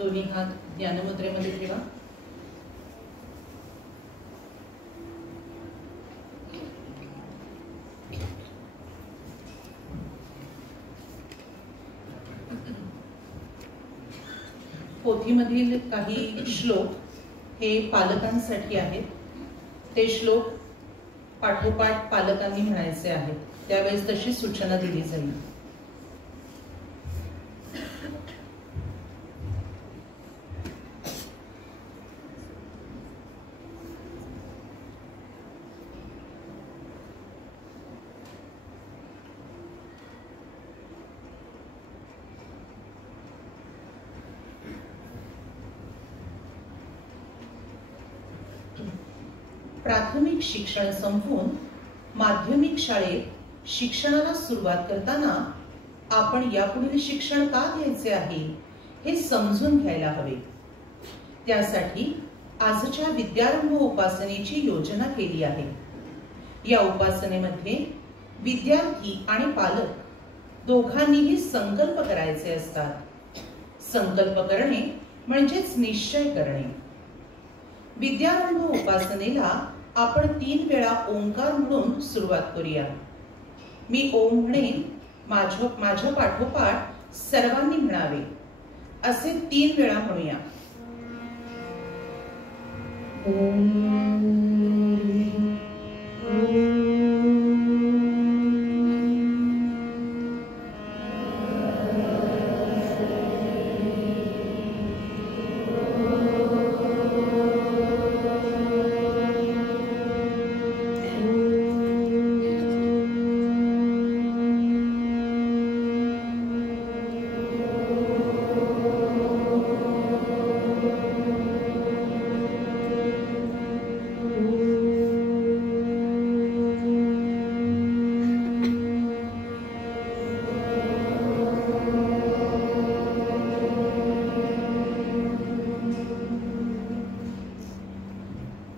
दोन्ही हात ज्ञानमुद्रेमध्ये ठेवा. पोथीमधील काही श्लोक हे पालकांसाठी आहेत. ते श्लोक पाठोपाठ पालकांनी म्हणायचे आहेत. त्यावेळेस तशी सूचना दिली जाईल. प्राथमिक शिक्षण संपवून माध्यमिक शाळेत शिक्षणाला सुरुवात करताना आपण यापुढील शिक्षण का घ्यायचे आहे हे समजून घ्यायला हवे. त्यासाठी आजच्या विद्यारंभ उपासनेची योजना केली आहे. या उपासनेमध्ये विद्यार्थी आणि पालक दोघांनीही संकल्प करायचे असतात. संकल्प करणे म्हणजेच निश्चय करणे. विद्यारंभ उपासनेला आपण 3 वेळा ओंकार म्हणून सुरुवात करूया. मी ओम म्हणेन, माझ्या पाठोपाठ सर्वांनी म्हणावे. असे 3 वेळा म्हणूया.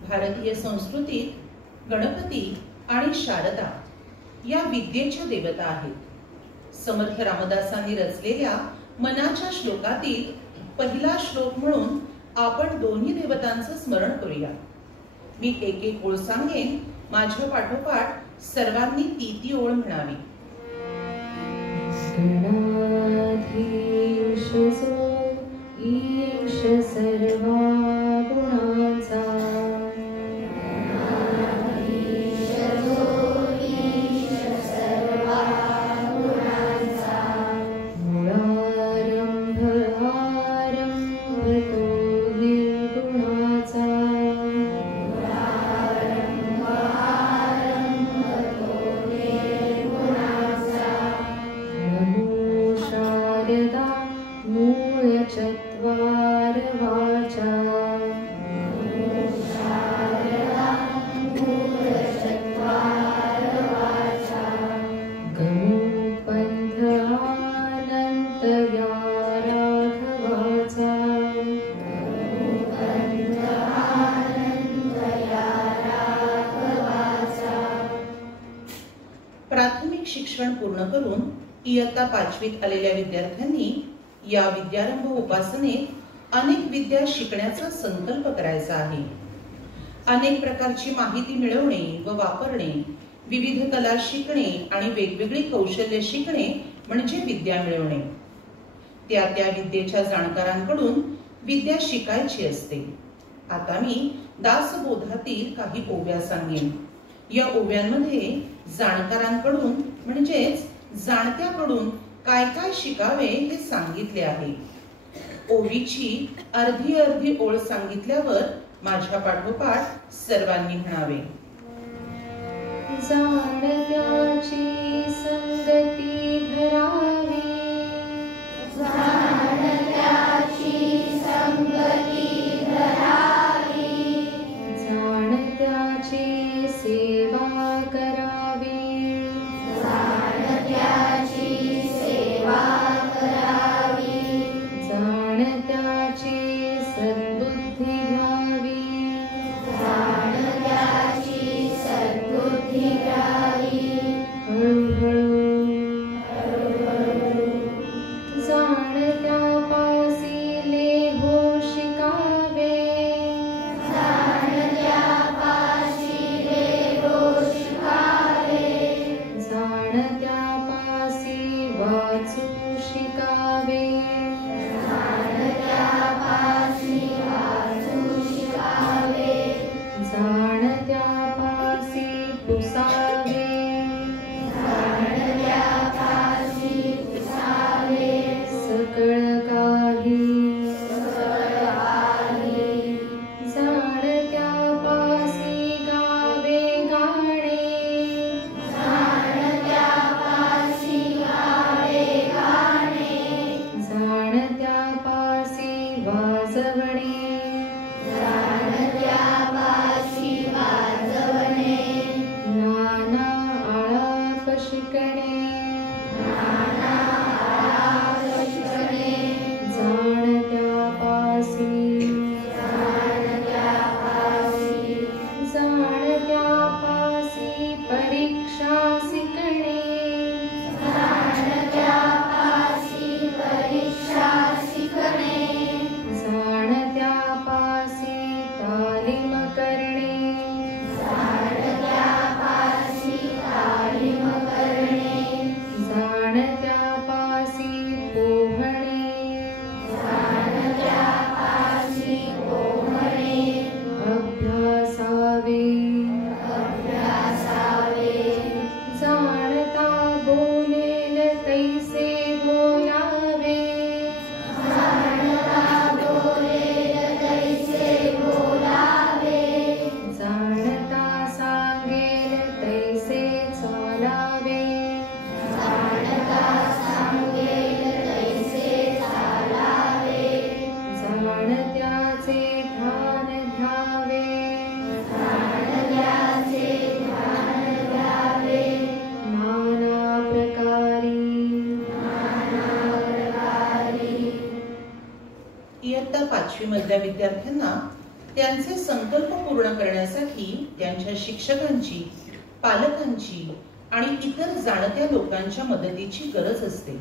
भारतीय संस्कृतीत गणपती आणि शारदा या विद्येच्या देवता आहेत. समर्थ रामदासांनी रचलेल्या मनाच्या श्लोकातील पहिला श्लोक म्हणून आपण दोन्ही देवतांचं स्मरण करूया. मी एक एक ओळ सांगेन, माझ्या पाठोपाठ सर्वांनी ती ओळ म्हणावी. सर्वा गुणांचा प्राथमिक शिक्षण पूर्ण करून इयत्ता 5वीत आलेल्या विद्यार्थ्यांनी या विद्यारंभ उपासनेत अनेक विद्या शिकण्याचा संकल्प करायचा आहे. अनेक प्रकारची माहिती मिळवणे व वापरणे, विविध कला शिकणे आणि वेगवेगळी कौशल्य शिकणे म्हणजे विद्या मिळवणे. त्या विद्येच्या जाणकारांकडून विद्या शिकायची असते. आता मी दासबोधातील काही ओव्या सांगेन. या ओव्यांमध्ये जाणकारांकडून म्हणजेच जाणत्याकडून काय काय शिकावे हे सांगितले आहे. ओवीची अर्धी ओळ सांगितल्यावर माझ्या पाठोपाठ सर्वांनी म्हणावे. जाणत्याची संगती धरावी, जाणत्याची संगती धरावी, जाणत्याची सेवा करावी, जाणत्याची सेवा करावी, जाणत्याची सद्बुद्धी घ्यावी, जाणत्याची सद्बुद्धी घ्यावी. जाणत्या पासी लेह वाजवणे जाणत्यापाशी वाजवणे नाना आळाप शिकणे नाना आळाप शिकणे जाणत्यापासी जाणत्यापासी परीक्षा शिकणे जाणत्यापाशी परीक्षा शिकणे जाणत्यापासी तालीम करणे जाणत्यापाशी तालीम करणे जाणत्यापासी पोहणे जाणत्यापाशी पोहणे अभ्यासावे अभ्यासावे जाणता बोलेल तैसे बोलावे जाणता बोलेल तैसे बोलावे जाणता सांगेल तैसे चालावे जाणता सांगेल तैसे चालावे जाणत्याचे ध्यान घ्यावे जाणत्याचे ध्यान घ्यावे नाना प्रकारी इयत्ता 5वी मधल्या विद्यार्थ्यांना त्यांचे संकल्प पूर्ण करण्यासाठी त्यांच्या शिक्षकांची, पालकांची आणि इतर जाणत्या लोकांच्या मदतीची गरज असते.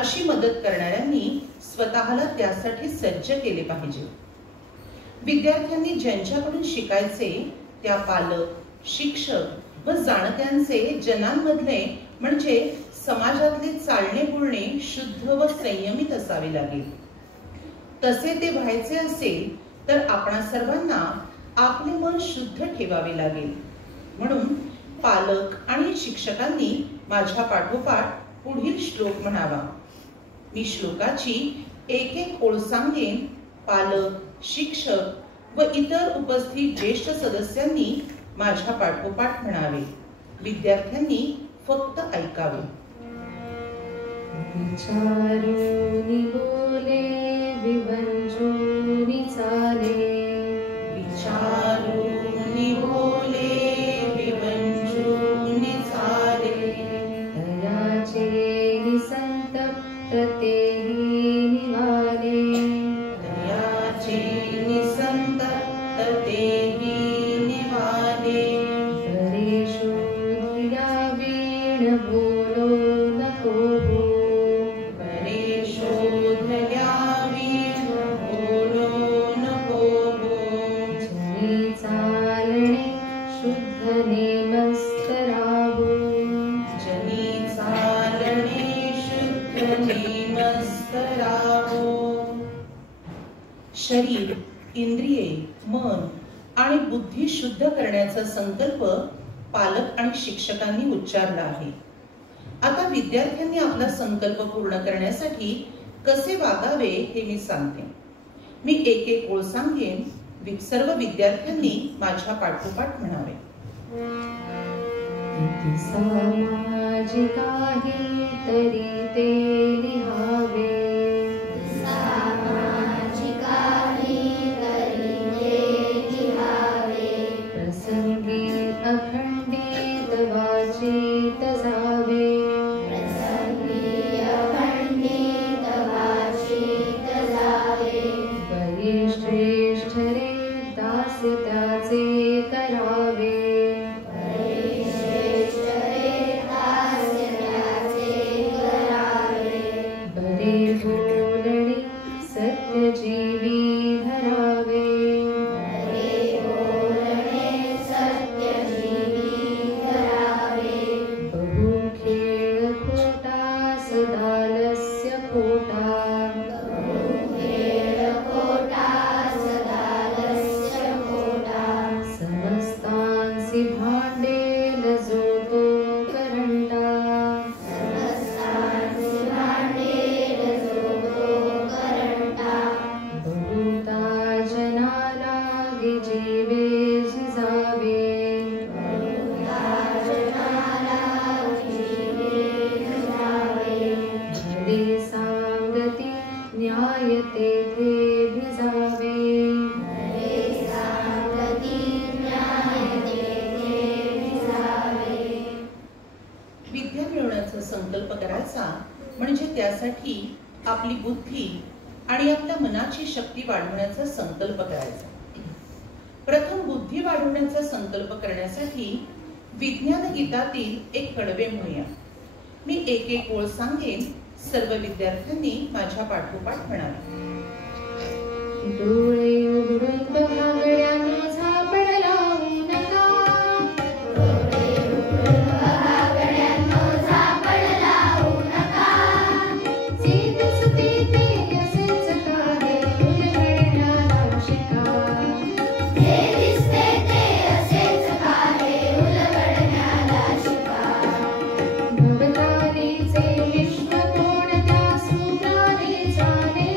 अशी मदत करणाऱ्यांनी स्वतःला त्यासाठी सज्ज केले पाहिजे. विद्यार्थ्यांनी ज्यांच्याकडून शिकायचे त्या पालक, शिक्षक व जाणत्यांचे जनांमधले म्हणजे समाजातले चालणे बोलणे शुद्ध व संयमित असावे लागेल. तसे ते व्हायचे असेल तर आपणा सर्वांना आपले मन शुद्ध ठेवावे लागेल. म्हणून पालक आणि शिक्षकांनी माझ्या पाठोपाठ पुढील श्लोक म्हणावा. मी श्लोकाची एक एक ओळ सांगेन. पालक, शिक्षक व इतर उपस्थित ज्येष्ठ सदस्यांनी माझ्या पाठोपाठ म्हणावे. विद्यार्थ्यांनी फक्त ऐकावे. विचारूनी बोले विभंजूनी चाले विचारूनी बोले विभंजूनी चाले तयाचे निसंतप्त तेही निवाले दयाचे निसंतप्त तेही निवाले परेषु धिया वीण बोलो नको हो परेशोधल्या वीण बोलो नको हो जनी चालणे शुद्ध नेमस्तरावो जनी चालणे शुद्ध नेमस्तरावो. शरीर, इंद्रिये, मन आणि बुद्धी शुद्ध करण्याचा संकल्प पालक आणि शिक्षकांनी उच्चारला आहे. आता विद्यार्थ्यांनी आपला संकल्प पूर्ण करण्यासाठी कसे वागावे हे मी सांगते. मी एक एक ओळ सांगेन. सर्व विद्यार्थ्यांनी माझ्या पाठोपाठ म्हणावे. इति सामाजिकाहि तरी ते लिहावे सामाजिकाहि तरी ते लिहावे प्रसंगी अखंडित वाचित जावे प्रसंगी अखंडित वाचित जावे बरे श्रेष्ठ रे दास्य त्याचे करावे बरे बोलणे सत्यजीवी धरावे बहु खेळ खोटा सदालस्य खोटा समस्तांसी भांडेल जो तो करंटा बहुता शक्ती वाढवण्याचा संकल्प करायचा. प्रथम बुद्धी वाढवण्याचा संकल्प करण्यासाठी विज्ञान गीतातील एक कडवे म्हणूया. मी एक एक ओळ सांगेन, सर्व विद्यार्थ्यांनी माझ्या पाठोपाठ म्हणावे. डोळे उघडून बघा गड्यांनो, झापड लावू नका. डोळे उघडून बघा गड्यांनो, झापड लावू नका. जे दिसते ते असेच आहे, उलगडण्याला शिका. जे दिसते ते असेच आहे, उलगडण्याला शिका. भवतालीचे विश्व कोणत्या सूत्राने चाले.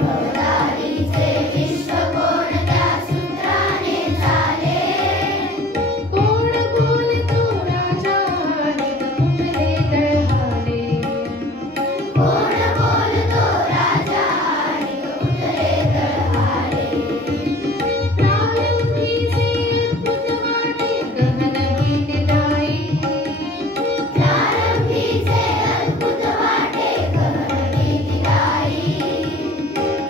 भवतालीचे विश्व कोणत्या सूत्राने चाले. कोण बोलतो राजा आणि कुठले तळहाले. कोण बोलतो राजा आणि कुठले तळहाले. प्रारंभीचे अद्भुत वाटे गहन गीतदायी. प्रारंभीचे अद्भुत वाटे गहन गीतदायी.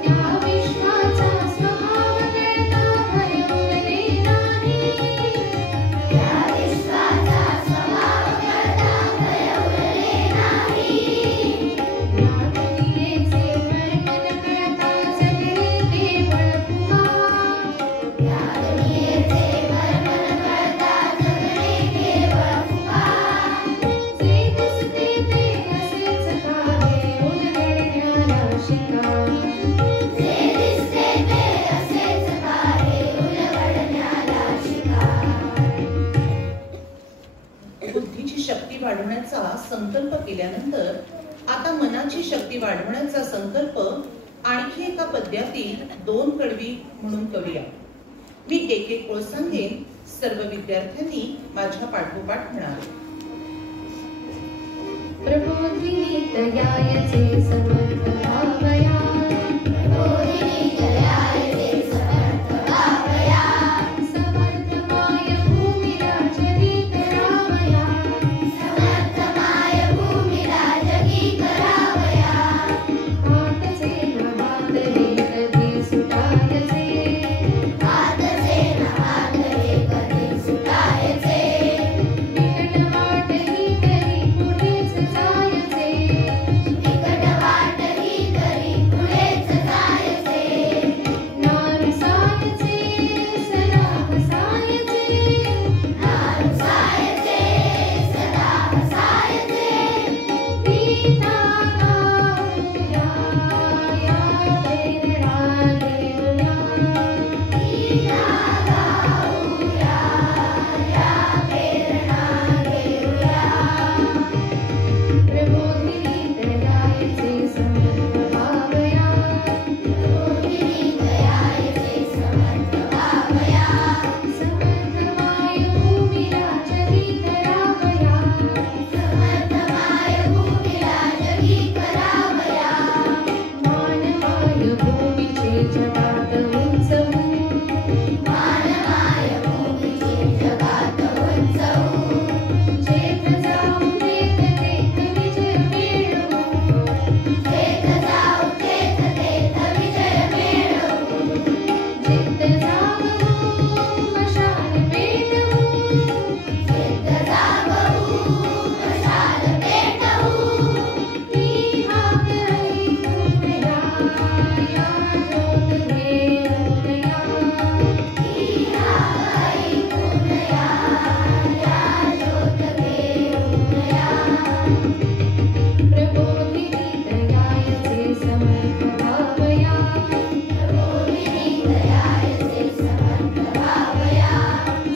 त्या विश्वाचा स्वभाव कळता भय उरले नाही. त्या विश्वाचा स्वभाव कळता भय उरले नाही. या दुनियेचे मर्मन कळता जगणे केवळ पुहा. या दुनियेचे मर्मन कळता जगणे केवळ फुका. जे दिसते ते असेच आहे, उलगडण्याला शिका. जे दिसते ते असेच आहे, उलगडण्याला शिका. बुद्धीची शक्ती वाढवण्याचा संकल्प केल्यानंतर आता मनाची शक्ती वाढवण्याचा संकल्प आणखी एका पद्यातील 2 कडवी म्हणून करूया. मी एक एक ओळ सांगेन, सर्व विद्यार्थ्यांनी माझ्या पाठोपाठ म्हणावे. प्रबोधिनी तयायचे समर्थ भावया. बोधिनी दयाळते समर्थ भावया. समर्थ माय भूमीला जगी करावया. समर्थ माय भूमीला जगी करावया. हातचे न हात हे कधी सुटायचे. हातचे न हात हे कधी सुटायचे. बिकट वाट ही तरी पुढेच जायचे. बिकट वाट ही तरी पुढेच जायचे. नारुसायचे सदा हसायचे. नारुसायचे सदा हसायचे. गीता गाऊया या प्रेरणा घेऊया. गीता गाऊया या प्रेरणा घेऊया. प्रबोधिनी दयायचे समर्थ भावया. बोधिनी दयाळते समर्थ भावया. समर्थ माय भूमीला जगी करावया. समर्थ माय भूमीला जगी करावया. मानवाय भूमीचे जगात उंचवू. मानवाय भूमीची जगात उंचवू. जेथ जाऊ तेथ तेथ विजय मिळवू. जेथ जाऊ तेथ तेथ विजय मिळवू. जिद्द जागवू मशाल पेटवू. जिद्द जागवू मशाल पेटवू. ही हाक ऐकून या ज्योत घेऊन या. ही हाक ऐकून या ज्योत घेऊन या. प्रबोधिनी दयायचे समर्थ भावया. बोधिनी दयाळते समर्थ भावया.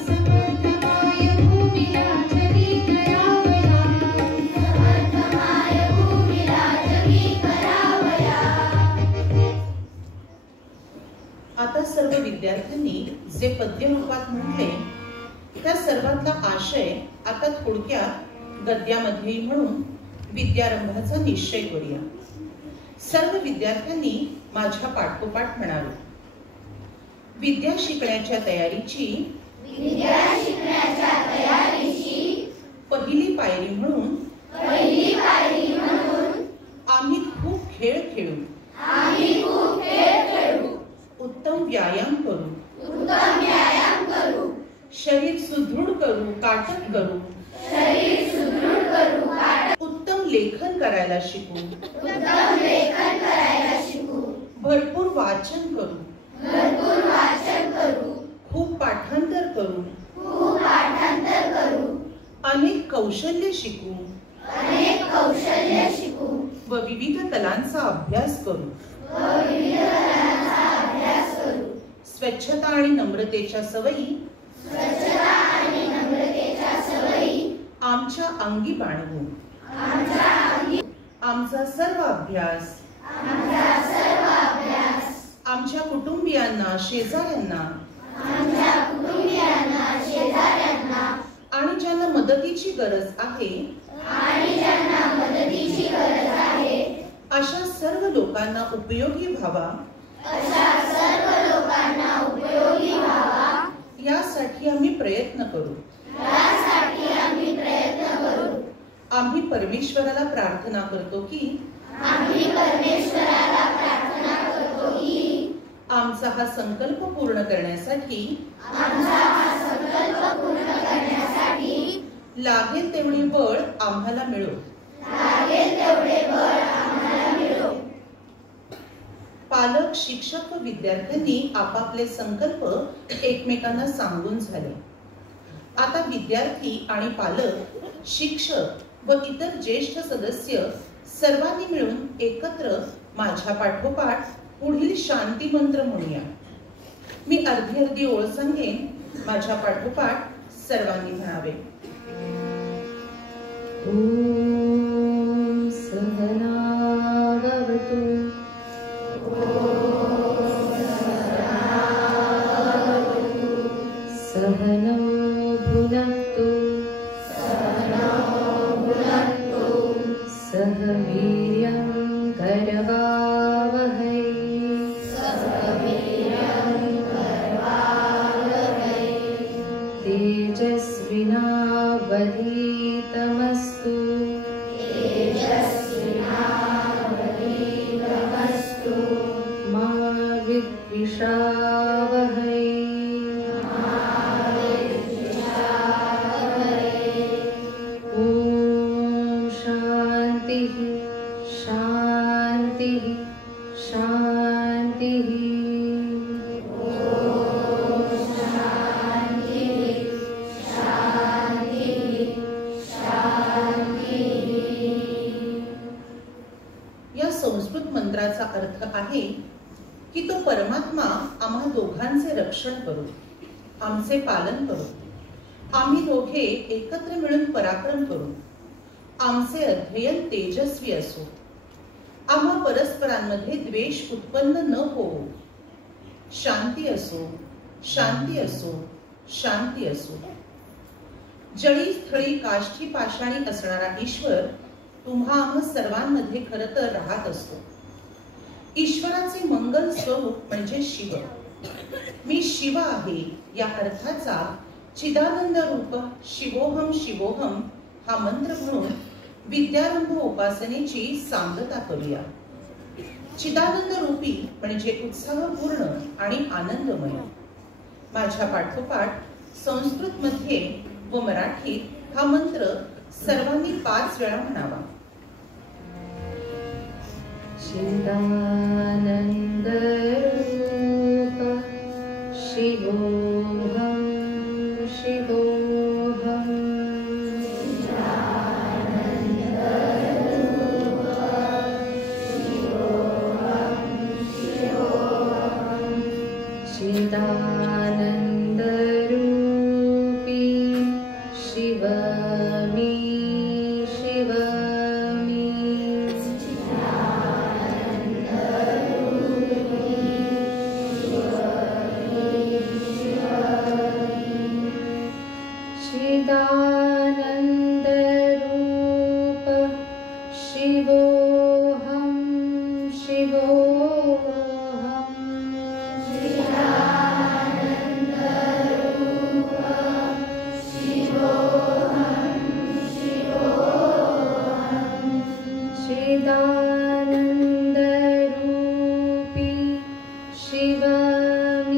समर्थ माय भूमीला जगी करावया. समर्थ माय भूमीला जगी करावया. आता सर्व विद्यार्थ्यांनी जे पद्य रूपात म्हटले त्या सर्वातला आशय आता थोडक्यात गद्यामध्ये म्हणून विद्यारंभाचा निश्चय करूया. सर्व विद्यार्थ्यांनी माझ्या पाठोपाठ म्हणावे. विद्या शिकण्याच्या तयारीची विद्या शिकण्याच्या तयारीची पहिली पायरी म्हणून पहिली पायरी म्हणून आम्ही खूप खेळ खेळू. आम्ही खूप खेळ व्यायाम करू शरीर सुदृढ करू काटक करू उत्तम लेखन करायला शिकू भरपूर वाचन करू खूप पाठांतर करू अनेक कौशल्य शिकू व विविध कलांचा अभ्यास करू स्वच्छता आणि नम्रतेच्या सवयी आमच्या अंगी बाळगू आमचा सर्व अभ्यास आमच्या कुटुंबियांना शेजाऱ्यांना आणि ज्यांना मदतीची गरज आहे अशा सर्व लोकांना उपयोगी व्हावा यासाठी आम्ही प्रयत्न करू आम्ही परमेश्वराला प्रार्थना करतो की आमचा हा संकल्प पूर्ण करण्यासाठी लागेल तेवढे बळ आम्हाला मिळो पालक शिक्षक व विद्यार्थ्यांनी आपापले संकल्प एकमेकांना सांगून झाले आता विद्यार्थी आणि पालक शिक्षक व इतर ज्येष्ठ सदस्य सर्वांनी मिळून एकत्र माझ्या पाठोपाठ पुढील शांती मंत्र म्हणूया मी अर्धी ओळ सांगेन माझ्या पाठोपाठ सर्वांनी म्हणावे ओम सहना भवतु सहनौ भुनक्तु सह वीर्यं करवावहै तेजस्विनावधीतमस्तु मा विद्विषावहै ॐ शान्तिः शान्तिः शान्तिः या संस्कृत मंत्राचा अर्थ आहे की तो परमात्मा आम्हा दोघांचे रक्षण करू आमचे पालन करू आम्ही दोघे एकत्र मिळून पराक्रम करू आमचे अध्ययन तेजस्वी असो आम्हा परस्परांमध्ये द्वेष उत्पन्न न होवो शांती असो शांती असो शांती असो जळी स्थळी काष्ठी पाषाणी असणारा ईश्वर तुम्हा आम्हा सर्वांमध्ये खरं तर राहत असतो ईश्वराचे मंगल स्वरूप म्हणजे शिव मी शिव आहे या अर्थाचा चिदानंद रूप शिवोहम शिवोहम हा मंत्र म्हणून विद्यारंभ उपासनेची सांगता करूया चिदानंद रूपी म्हणजे उत्साहपूर्ण आणि आनंदमय माझ्या पाठोपाठ संस्कृत मध्ये व मराठीत हा मंत्र सर्वांनी 5 वेळा म्हणावा चिदानंद रूप शिवोहम शिवोहम चिदानंद रूपी शिवमी शिवमी चिदानंद रूप शिवोहम शिवोहम चिदानंद रूपी शिवमी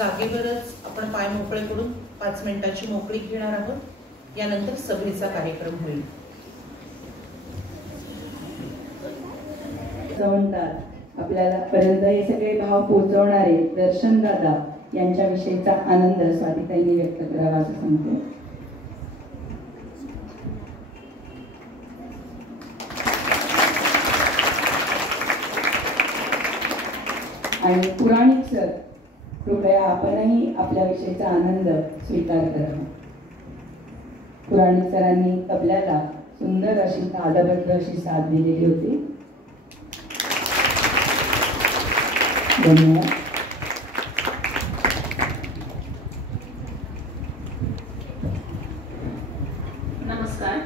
जागेवरच आपण पाय मोकळे करून 5 मिनिटाची मोकळीक घेणार आहोत. यानंतर सभेचा कार्यक्रम होईल. आपल्याला पर्यंत हे सगळे भाव पोहोचवणारे दर्शन दादा यांच्याविषयीचा आनंद स्वातीताईंनी व्यक्त करावा असं सांगतो. आणि पुराणिक सर, कृपया आपणही आपल्याविषयीचा आनंद स्वीकार करावा. पुराणिक सरांनी तबल्याला सुंदर अशी तालबद्ध अशी साथ दिलेली होती. धन्यवाद. नमस्कार.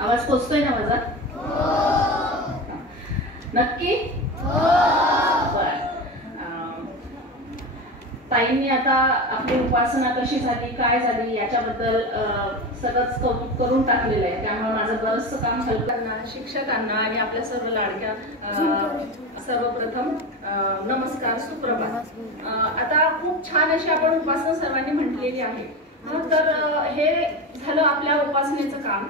आवाज पोचतोय ना माझा? नक्की? ताईंनी आता आपली उपासना कशी झाली, काय झाली याच्याबद्दल सगळंच कौतुक करून टाकलेलं आहे. त्यामुळे माझं बरंचसं काम कल्पना, शिक्षकांना आणि आपल्या सर्व लाडक्या सर्वप्रथम नमस्कार, सुप्रभात. आता खूप छान अशी आपण उपासना सर्वांनी म्हटलेली आहे. तर हे झालं आपल्या उपासनेचं काम.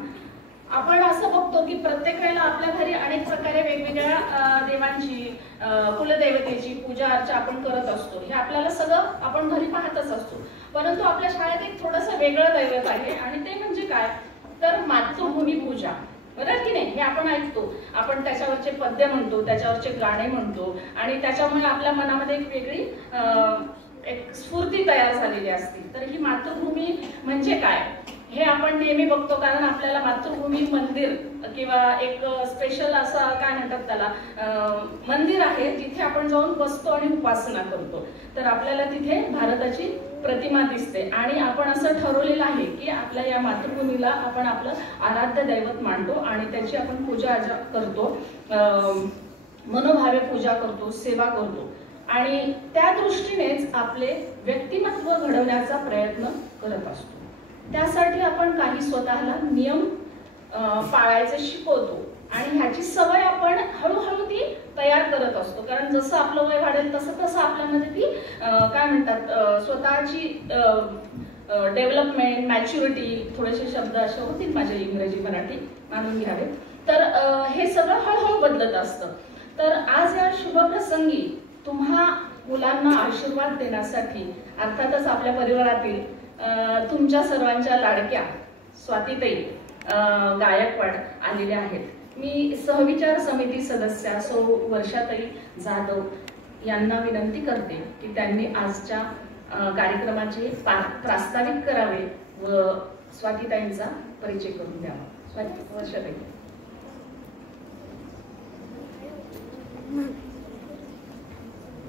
आपण असं बघतो की प्रत्येक वेळेला आपल्या घरी अनेक प्रकारे वेगवेगळ्या देवांची, कुलदेवतेची पूजा अर्चा आपण करत असतो. हे आपल्याला सगळं आपण घरी पाहतच असतो. परंतु आपल्या शाळेत एक थोडंसं वेगळं दैवत आहे आणि ते म्हणजे काय, तर मातृभूमी पूजा. बरं की नाही? हे आपण ऐकतो, आपण त्याच्यावरचे पद्य म्हणतो, त्याच्यावरचे गाणे म्हणतो आणि त्याच्यामुळे आपल्या मनामध्ये एक वेगळी एक स्फूर्ती तयार झालेली असते. तर ही मातृभूमी म्हणजे काय हे आपण नेहमी बघतो, कारण आपल्याला मातृभूमी मंदिर किंवा एक स्पेशल असं काय म्हणतात त्याला मंदिर आहे, जिथे आपण जाऊन बसतो आणि उपासना करतो. तर आपल्याला तिथे भारताची प्रतिमा दिसते आणि आपण असं ठरवलेलं आहे की आपल्या या मातृभूमीला आपण आपलं आराध्य दैवत मानतो आणि त्याची आपण पूजा अर्चा करतो, मनोभावे पूजा करतो, सेवा करतो आणि त्या दृष्टीनेच आपले व्यक्तिमत्व घडवण्याचा प्रयत्न करत असतो. त्यासाठी आपण काही स्वतःला नियम पाळायचे शिकवतो आणि ह्याची सवय आपण हळूहळू ती तयार करत असतो. कारण जसं आपलं वय वाढेल तसं तसं आपल्यामध्ये ती काय म्हणतात स्वतःची डेव्हलपमेंट, मॅच्युरिटी, थोडेसे शब्द असे होतील माझे इंग्रजी मराठी मानून घ्यावे. तर हे सगळं हळूहळू बदलत असतं. तर आज या शुभप्रसंगी तुम्हा मुलांना आशीर्वाद देण्यासाठी अर्थातच आपल्या परिवारातील तुमच्या सर्वांच्या लाडक्या स्वातीताई गायकवाड आलेल्या आहेत. मी सहविचार समिती सदस्या सौ वर्षाताई जाधव यांना विनंती करते की त्यांनी आजच्या कार्यक्रमाचे प्रास्ताविक करावे व स्वातीताईंचा परिचय करून द्यावा. वर्षाताई.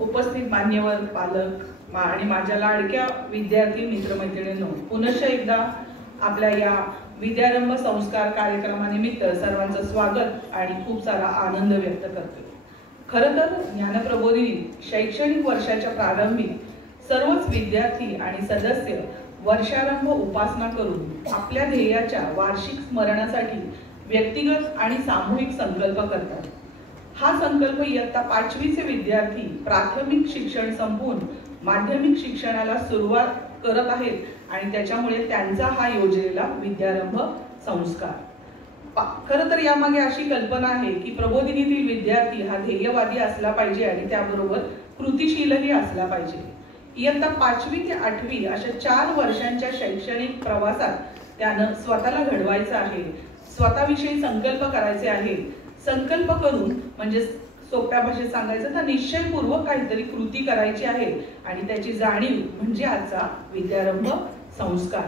उपस्थित मान्यवर, पालक आणि माझ्या लाडक्या विद्यार्थी मित्रमैत्रिणींनो, पुनश्च एकदा आपल्या या विद्यारंभ संस्कार कार्यक्रमानिमित्त सर्वांचं स्वागत आणि खूप सारा आनंद व्यक्त करते. खरं तर ज्ञानप्रबोधिनी शैक्षणिक वर्षाच्या प्रारंभी सर्वच विद्यार्थी आणि सदस्य वर्षारंभ उपासना करून आपल्या ध्येयाच्या वार्षिक स्मरणासाठी व्यक्तिगत आणि सामूहिक संकल्प करतात. हा संकल्प इयत्ता 5वीचे विद्यार्थी प्राथमिक शिक्षण संपवून माध्यमिक शिक्षणाला सुरुवात करत आहेत आणि त्याच्यामुळे त्यांचा हा योजलेला विद्यारंभ संस्कार. खरं तर यामागे अशी कल्पना आहे की प्रबोधिनीतील विद्यार्थी हा ध्येयवादी असला पाहिजे आणि त्याबरोबर कृतिशीलही असला पाहिजे. इयत्ता 5वी ते 8वी अशा 4 वर्षांच्या शैक्षणिक प्रवासात त्यानं स्वतःला घडवायचं आहे, स्वतःविषयी संकल्प करायचे आहे. संकल्प करून म्हणजे सोप्या भाषेत सांगायचं तर निश्चयपूर्वक काहीतरी कृती करायची आहे आणि त्याची जाणीव म्हणजे आजचा विद्यारंभ संस्कार.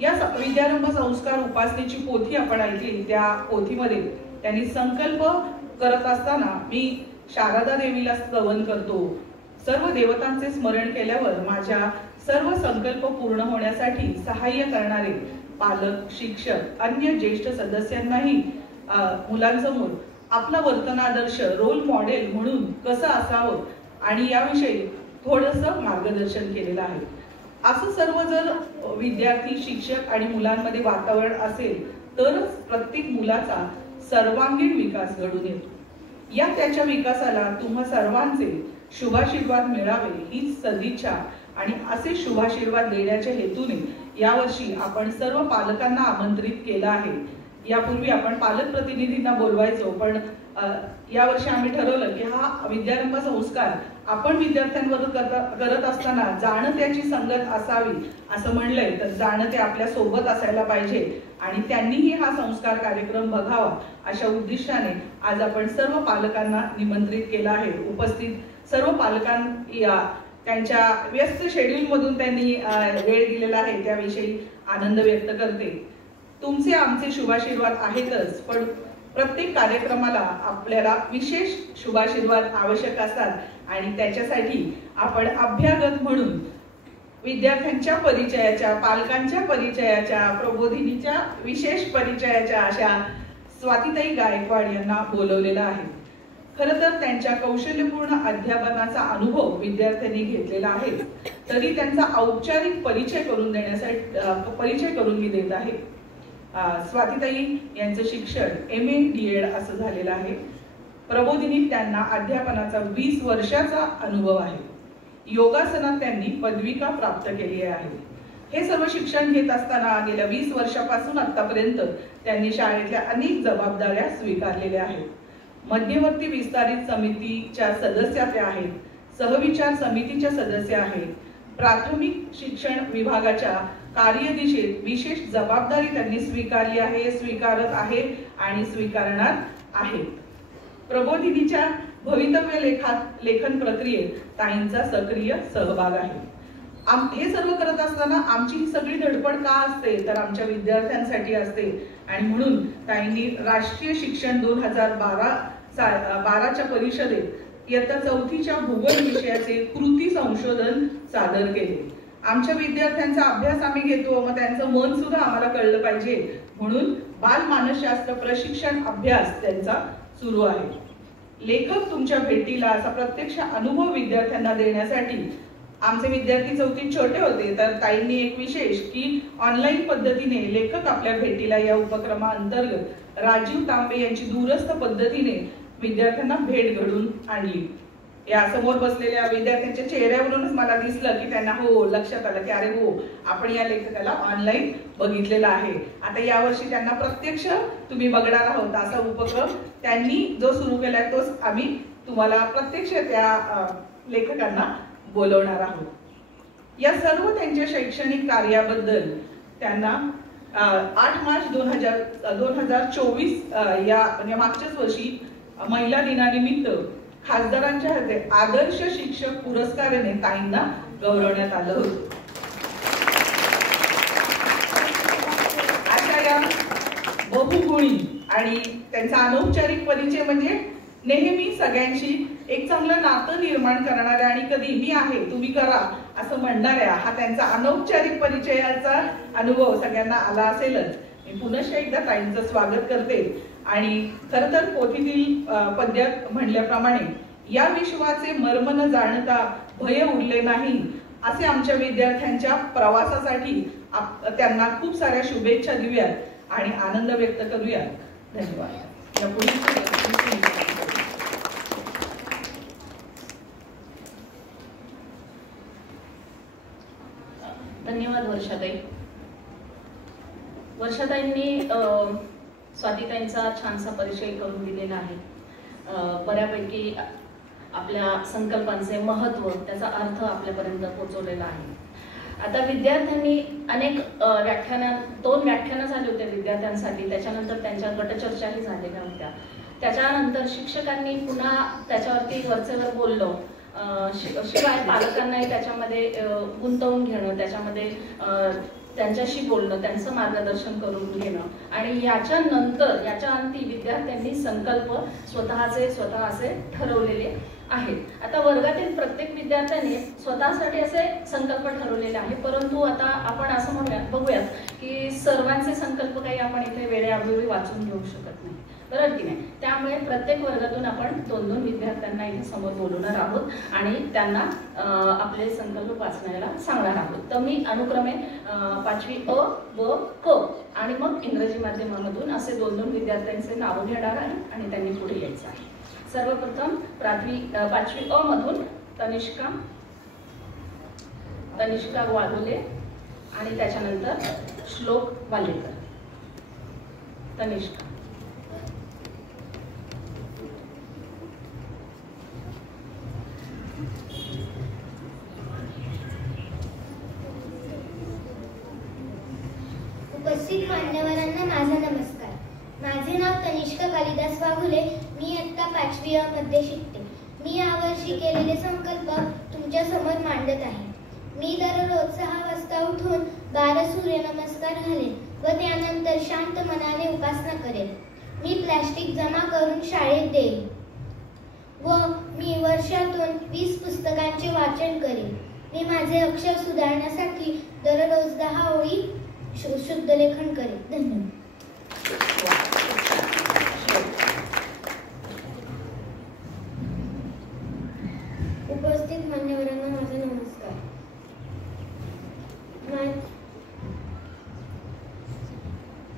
या विद्यारंभ संस्कार उपासनेची पोथी आपण ऐकली. त्या पोथीमध्ये त्यांनी संकल्प करत असताना मी शारदा देवीला स्तवन करतो, सर्व देवतांचे स्मरण केल्यावर माझ्या सर्व संकल्प पूर्ण होण्यासाठी सहाय्य करणारे पालक, शिक्षक, अन्य ज्येष्ठ सदस्यांनाही मुलांसमोर आपला वर्तनादर्श रोल मॉडेल म्हणून कसं असावं आणि याविषयी थोडंसं मार्गदर्शन केलेलं आहे. असं सर्व जर विद्यार्थी, शिक्षक आणि मुलांमध्ये वातावरण असेल तरच प्रत्येक मुलाचा सर्वांगीण विकास घडून येतो. या त्याच्या विकासाला तुम्हा सर्वांचे शुभाशीर्वाद मिळावे हीच सदिच्छा आणि असे शुभाशीर्वाद देण्याच्या हेतूने यावर्षी आपण सर्व पालकांना आमंत्रित केलं आहे. यापूर्वी आपण पालक प्रतिनिधींना बोलवायचो, पण यावर्षी आम्ही ठरवलं की हा विद्यारंभ संस्कार आपण विद्यार्थ्यांवर करत असताना जाणं त्याची संगत असावी असं म्हणलंय, तर जाणं ते आपल्या सोबत असायला पाहिजे आणि त्यांनीही हा संस्कार कार्यक्रम बघावा अशा उद्दिष्टाने आज आपण सर्व पालकांना निमंत्रित केलं आहे. उपस्थित सर्व पालकांना त्यांच्या व्यस्त शेड्यूल मधून त्यांनी वेळ दिलेला आहे त्याविषयी आनंद व्यक्त करते. तुमचे आमचे शुभाशीर्वाद आहेतच, पण प्रत्येक कार्यक्रमाला आपल्याला विशेष शुभाशीर्वाद आवश्यक असतात आणि त्याच्यासाठी आपण अभ्यागत म्हणून विद्यार्थ्यांच्या परिचयाच्या, पालकांच्या परिचयाच्या, प्रबोधिनीच्या विशेष परिचयाच्या अशा स्वातीताई गायकवाड यांना बोलवलेलं आहे. खरं तर त्यांच्या कौशल्यपूर्ण अध्यापनाचा अनुभव विद्यार्थ्यांनी घेतलेला आहे, तरी त्यांचा औपचारिक परिचय करून मी देत आहे. स्वातीताई यांचं शिक्षण MA DEd असं झालेलं आहे. प्रबोधिनीत त्यांना अध्यापनाचा 20 वर्षाचा अनुभव आहे. योगासनात त्यांनी पदविका प्राप्त केली आहे. हे सर्व शिक्षण घेत असताना गेल्या 20 वर्षापासून आतापर्यंत त्यांनी शाळेतल्या अनेक जबाबदाऱ्या स्वीकारलेल्या आहेत. मध्यवर्ती विस्तारित समितीच्या सदस्या त्या आहेत, सहविचार समितीच्या सदस्य आहेत. प्राथमिक शिक्षण विभागाच्या कार्यदिशेत विशेष जबाबदारी त्यांनी स्वीकारली आहे, स्वीकारत आहे आणि स्वीकारणार आहे. प्रबोधिनीच्या भवितव्य लेखन प्रक्रियेत ताईंचा सक्रिय सहभाग आहे. हे सर्व करत असताना आमची ही सगळी धडपड का असते, तर आमच्या विद्यार्थ्यांसाठी असते आणि म्हणून ताईंनी राष्ट्रीय शिक्षण 2012च्या परिषदेत इयत्ता 4थीच्या भूगोल विषयाचे कृती संशोधन सादर केले. आमच्या विद्यार्थ्यांचा अभ्यास आम्ही घेतो, मग त्यांचं मन सुद्धा आम्हाला कळलं पाहिजे, म्हणून बाल मानसशास्त्र प्रशिक्षण अभ्यास त्यांचा सुरू आहे. लेखक तुमच्या भेटीला असा प्रत्यक्ष अनुभव विद्यार्थ्यांना देण्यासाठी आमचे विद्यार्थी 4थीत छोटे होते, तर ताईंनी एक विशेष की ऑनलाईन पद्धतीने लेखक आपल्या भेटीला या उपक्रमाअंतर्गत राजीव तांबे यांची दूरस्थ पद्धतीने विद्यार्थ्यांना भेट घडून आणली. या समोर बसलेल्या विद्यार्थ्यांच्या चेहऱ्यावरूनच मला दिसलं की त्यांना हो लक्षात आलं की अरे हो, आपण या लेखकाला ऑनलाईन बघितलेला आहे. आता यावर्षी त्यांना प्रत्यक्ष तुम्ही बघणार आहोत असा उपक्रम त्यांनी जो सुरू केलाय तोच आम्ही तुम्हाला प्रत्यक्ष त्या लेखकांना बोलवणार आहोत. या सर्व त्यांच्या शैक्षणिक कार्याबद्दल त्यांना 8 मार्च 2024 या मागच्याच वर्षी महिला दिनानिमित्त खासदारांच्या हस्ते आदर्श शिक्षक पुरस्काराने ताईंना गौरवण्यात आलं होतं. अशा या बहुगुणी आणि त्यांचा अनौपचारिक परिचय म्हणजे नेहमी सगळ्यांशी एक चांगलं नातं निर्माण करणाऱ्या आणि कधी मी आहे तुम्ही करा असं म्हणणाऱ्या हा त्यांचा अनौपचारिक परिचयाचा अनुभव सगळ्यांना आला असेलच. मी पुन्हा एकदा ताईंचं स्वागत करते आणि खरं तर पोथीतील पद्यात म्हणल्याप्रमाणे या विश्वाचे मर्म न जाणता भय उरले नाही असे आमच्या विद्यार्थ्यांच्या प्रवासासाठी त्यांना खूप साऱ्या शुभेच्छा देऊयात आणि आनंद व्यक्त करूयात. धन्यवाद. धन्यवाद वर्षाताई. वर्षाताईंनी स्वातीताईंचा छानसा परिचय करून दिलेला आहे. बऱ्यापैकी आपल्या संकल्पांचे महत्त्व, त्याचा अर्थ आपल्यापर्यंत पोहोचवलेला आहे. आता विद्यार्थ्यांनी अनेक 2 व्याख्यानं झाली होते विद्यार्थ्यांसाठी, त्याच्यानंतर त्यांच्या गटचर्चाही झालेल्या होत्या. त्याच्यानंतर शिक्षकांनी पुन्हा त्याच्यावरती वरचेवर बोललो. शिवाय पालकांनाही त्याच्यामध्ये गुंतवून घेणं, त्याच्यामध्ये त्यांच्याशी बोलणं, त्यांचं मार्गदर्शन करून घेणं आणि याच्यानंतर याच्या अंती विद्यार्थ्यांनी संकल्प स्वतःचे ठरवलेले आहेत. आता वर्गातील प्रत्येक विद्यार्थ्याने स्वतःसाठी असे संकल्प ठरवलेले आहे, परंतु आता आपण असं बघूयात की सर्वांचे संकल्प काही आपण इथे वेळेअभावी वाचून घेऊ शकत नाही, बरोबर की नाही. त्यामुळे प्रत्येक वर्गातून आपण 2-2 विद्यार्थ्यांना इथे समोर बोलवणार आहोत आणि त्यांना आपले संकल्प वाचण्याला सांगणार आहोत. तर मी अनुक्रमे 5वी अ, ब, क आणि मग इंग्रजी माध्यमामधून असे 2-2 विद्यार्थ्यांचे नाव घेणार आहे आणि त्यांनी पुढे यायचं आहे. सर्वप्रथम 5वी अ मधून तनिष्का. तनिष्का वाघोले आणि त्याच्यानंतर श्लोक वालेकर. तनिष्का. उपस्थित मान्यवरांना माझा नमस्कार. माझे नाव तनिष्का कालिदास वाघुले. मी इयत्ता 5वी अ मध्ये शिकते. मी यावर्षी केलेले संकल्प तुमच्या समोर मांडत आहे. मी दररोज 6 वाजता उठून 12 सूर्यनमस्कार घालेन व त्यानंतर शांत मनाने उपासना करेन. मी प्लास्टिक जमा करून शाळेत देईन व मी वर्षातून 20 पुस्तकांचे वाचन करेन. मी माझे अक्षर सुधारण्यासाठी दररोज 10 ओळी शुद्धलेखन करेन. धन्यवाद. उपस्थित मान्यवरांना माझा नमस्कार.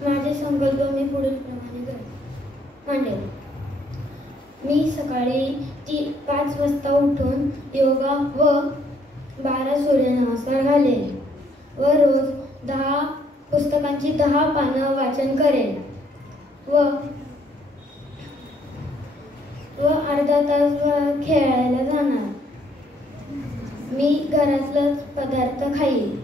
माझे संकल्प मी पुढील प्रमाणे मांडेन. मी सकाळी 5 वाजता उठून योगा व 12 सूर्यनमस्कार घालेन व रोज 10 पुस्तकांची 10 पानं वाचन करेन व अर्धा तास खेळायला जाणार. मी घरातलाच पदार्थ खाईन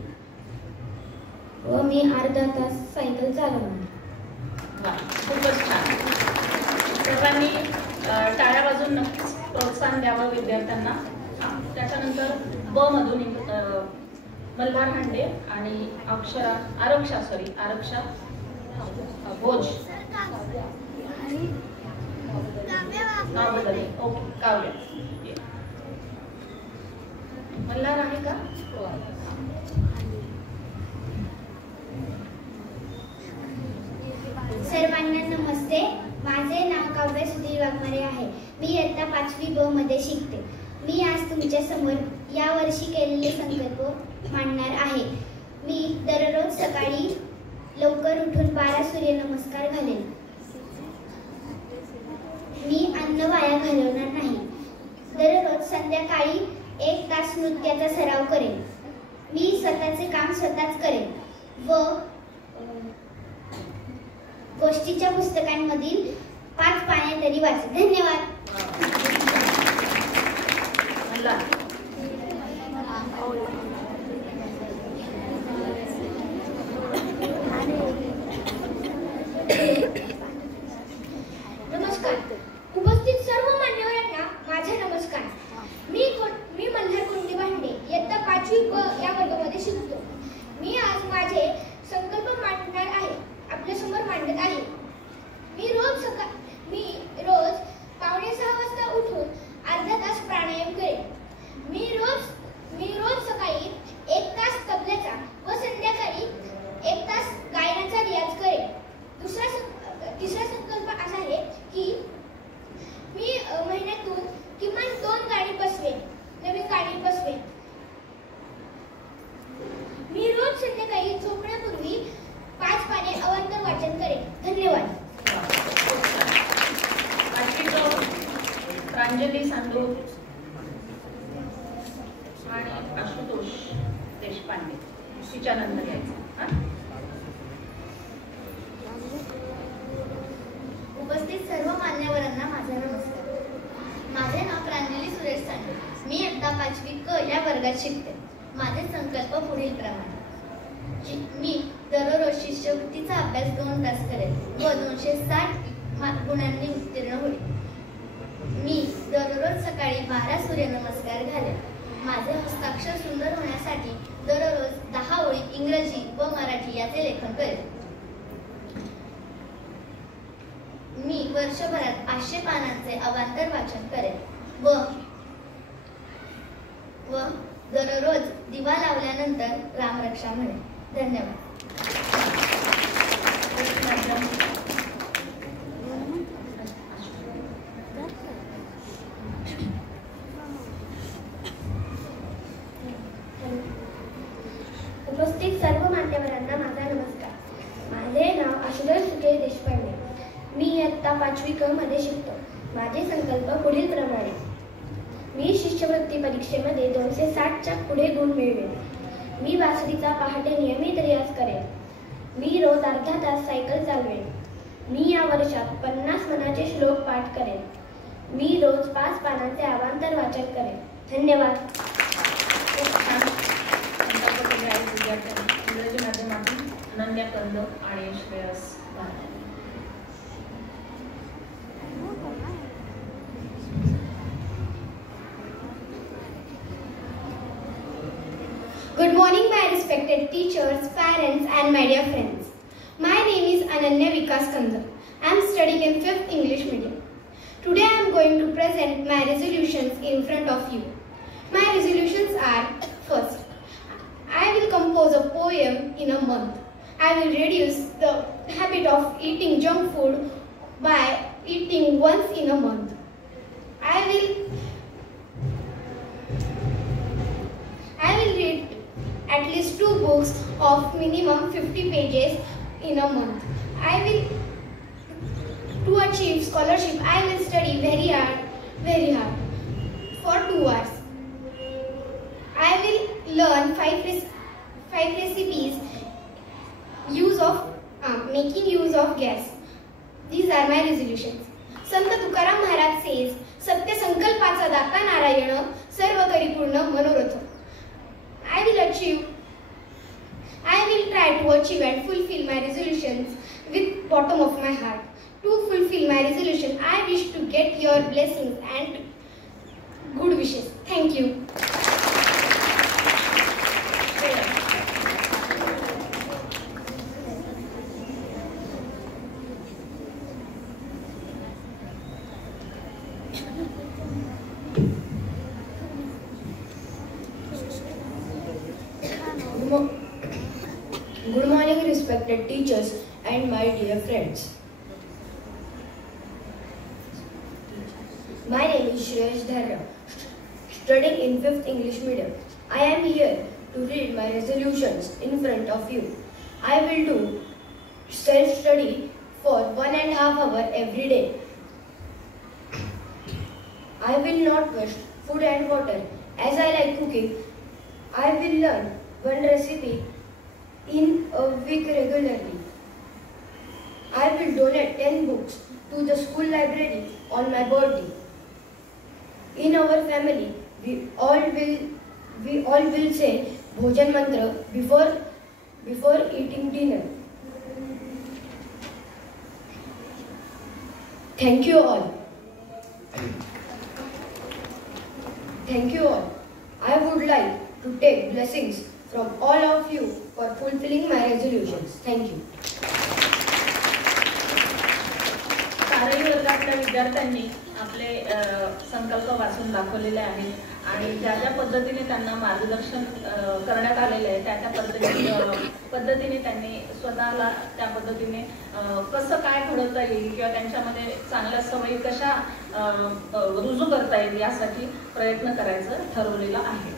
व मी अर्धा तास सायकल चालवणार. खूपच छान. सर्वांनी टाळ्या वाजून नक्कीच प्रोत्साहन द्यावं विद्यार्थ्यांना. त्याच्यानंतर ब मधून मल्हार हांडे आणि आरक्षा भोज. नाव बदलले. ओके, काव्या. मल्हार आहे का? सर्वांना नमस्ते. माझे नाव काव्य सुधीर वाघमारे आहे. मी इयत्ता 5वी ब मध्ये शिकते. मी आज तुमच्या समोर या वर्षी केलेले संकल्प मांडणार आहे. मी दररोज सकाळी लवकर उठून 12 सूर्यनमस्कार घालेन. मी अन्न वाया घालवणार नाही. दररोज संध्याकाळी 1 तास नृत्याचा सराव करेन. मी स्वतःचे काम स्वतःच करेन व गोष्टीच्या पुस्तकांमधील 5 पाने तरी वाचेन. धन्यवाद. नमस्कार. उपस्थित सर्व मान्यवरांना माझा नमस्कार. मी मल्हार कुंडी भांडे इयत्ता 5वी ब या वर्गामध्ये शिकतो. मी आज माझे संकल्प मांडणार आहे, आपल्या समोर मांडत आहे. मी रोज 5:45 वाजता उठून अर्धा तास प्राणायाम करेन. मी रोज सकाळी 1 तास तबल्याचा व संध्याकाळी 1 तास गायनाचा रियाज करेन. तिसरा संकल्प असा आहे की मी महिन्यातून किमान 2 गाणी बसवेन, नवीन गाणी बसवेन. मी रोज संध्याकाळी झोपण्यापूर्वी 5 पाने अवांतर वाचन करेन. धन्यवाद. प्रांजली सांडू आणि आशुतोष देशपांडे तिच्यानंतर घ्यायचं. उपस्थित सर्व मान्यवरांना माझा नमस्कार. माझे नाव प्रांजली सुरेश सांडू. मी इयत्ता 5वी क या वर्गात शिकते. माझे संकल्प पुढील प्रमाणे. मी दररोज शिष्यवृत्तीचा अभ्यास 2 तास करेन व 260 गुणांनी उत्तीर्ण होईल. मी दररोज सकाळी 12 सूर्यनमस्कार घालेन. माझे हस्ताक्षर सुंदर होण्यासाठी दररोज 10 ओळी इंग्रजी व मराठी याचे लेखन करेन. मी वर्षभरात 500 पानांचे अवांतर वाचन करेन व दररोज दिवा लावल्यानंतर रामरक्षा म्हणेन. धन्यवाद. उपस्थित सर्व मान्यवरांना माझा नमस्कार. माझे नाव आशुतोष देशपांडे. मी इयत्ता 5वी क मध्ये शिकतो. माझे संकल्प पुढील प्रमाणे. मी शिष्यवृत्ती परीक्षेमध्ये 260च्या पुढे गुण मिळवेन. मी बासरीचा पहाटे नियमित रियाज करेन. मी रोज अर्धा तास सायकल चालवेन. मी या वर्षात 50 मनाचे श्लोक पाठ करेन. मी रोज 5 पानांचे अवांतर वाचन करेन. धन्यवाद. इंग्रजी माध्यमातून अनन्या कंद आणि Shreyas Bharti. Good morning, my respected teachers, parents, and my dear friends. My name is Ananya Vikas Kanda. I am studying in 5th English medium. Today I am going to present my resolutions in front of you. My resolutions are: first, I will compose a poem in a month. I will reduce the habit of eating junk food by eating once in a month. I will read at least 2 books of minimum 50 pages in a month. To achieve scholarship, I will study very hard for 2 hours. I will learn 5 recipes making use of gas. These are my resolutions. Sant Tukaram Maharaj says, सत्य संकल्पाचा दाता नारायण, सर्व करी पूर्ण मनोरथ. I will try to achieve and fulfill my resolutions with bottom of my heart. To fulfill my resolution, I wish to get your blessings and good wishes. Thank you. Good morning, respected teachers and my dear friends. My name is Shreyash Dharra, studying in 5th English medium. I am here to read my resolutions in front of you. I will do self-study for 1.5 hours every day. I will not waste food and water as I like cooking. I will learn 1 recipe in a week regularly. I will donate 10 books to the school library on my birthday. In our family, we all will say Bhojan Mantra before eating dinner. Thank you all. Thank you all. I would like to take blessings from all of you for fulfilling my resolutions. Thank you. चारही वर्गातल्या विद्यार्थ्यांनी आपले संकल्प वाचून दाखवलेले आहेत आणि ज्या ज्या पद्धतीने त्यांना मार्गदर्शन करण्यात आलेले आहे त्या पद्धतीने त्यांनी स्वतःला त्या पद्धतीने कसं काय घडवता येईल किंवा त्यांच्यामध्ये चांगल्या सवयी कशा रुजू करता येईल यासाठी प्रयत्न करायचं ठरवलेलं आहे.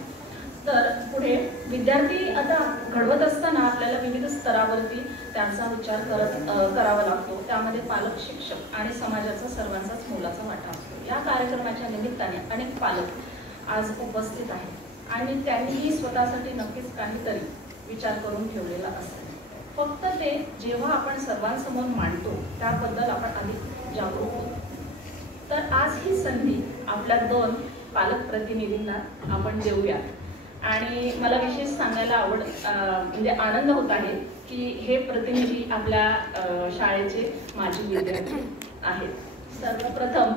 तर पुढे विद्यार्थी आता घडवत असताना आपल्याला विविध स्तरावरती त्यांचा विचार करावा लागतो. त्यामध्ये पालक, शिक्षक आणि समाजाचा सर्वांचाच मोलाचा वाटा असतो. या कार्यक्रमाच्या निमित्ताने अनेक पालक आज उपस्थित आहेत आणि त्यांनीही स्वतःसाठी नक्कीच काहीतरी विचार करून ठेवलेला असेल. फक्त ते जेव्हा आपण सर्वांसमोर मांडतो त्याबद्दल आपण अधिक जागरूक होतो. तर आज ही संधी आपल्या 2 पालक प्रतिनिधींना आपण देऊया आणि मला विशेष सांगायला म्हणजे आनंद होत आहे की हे प्रतिनिधी आपल्या शाळेचे माजी विद्यार्थी आहेत. सर्वप्रथम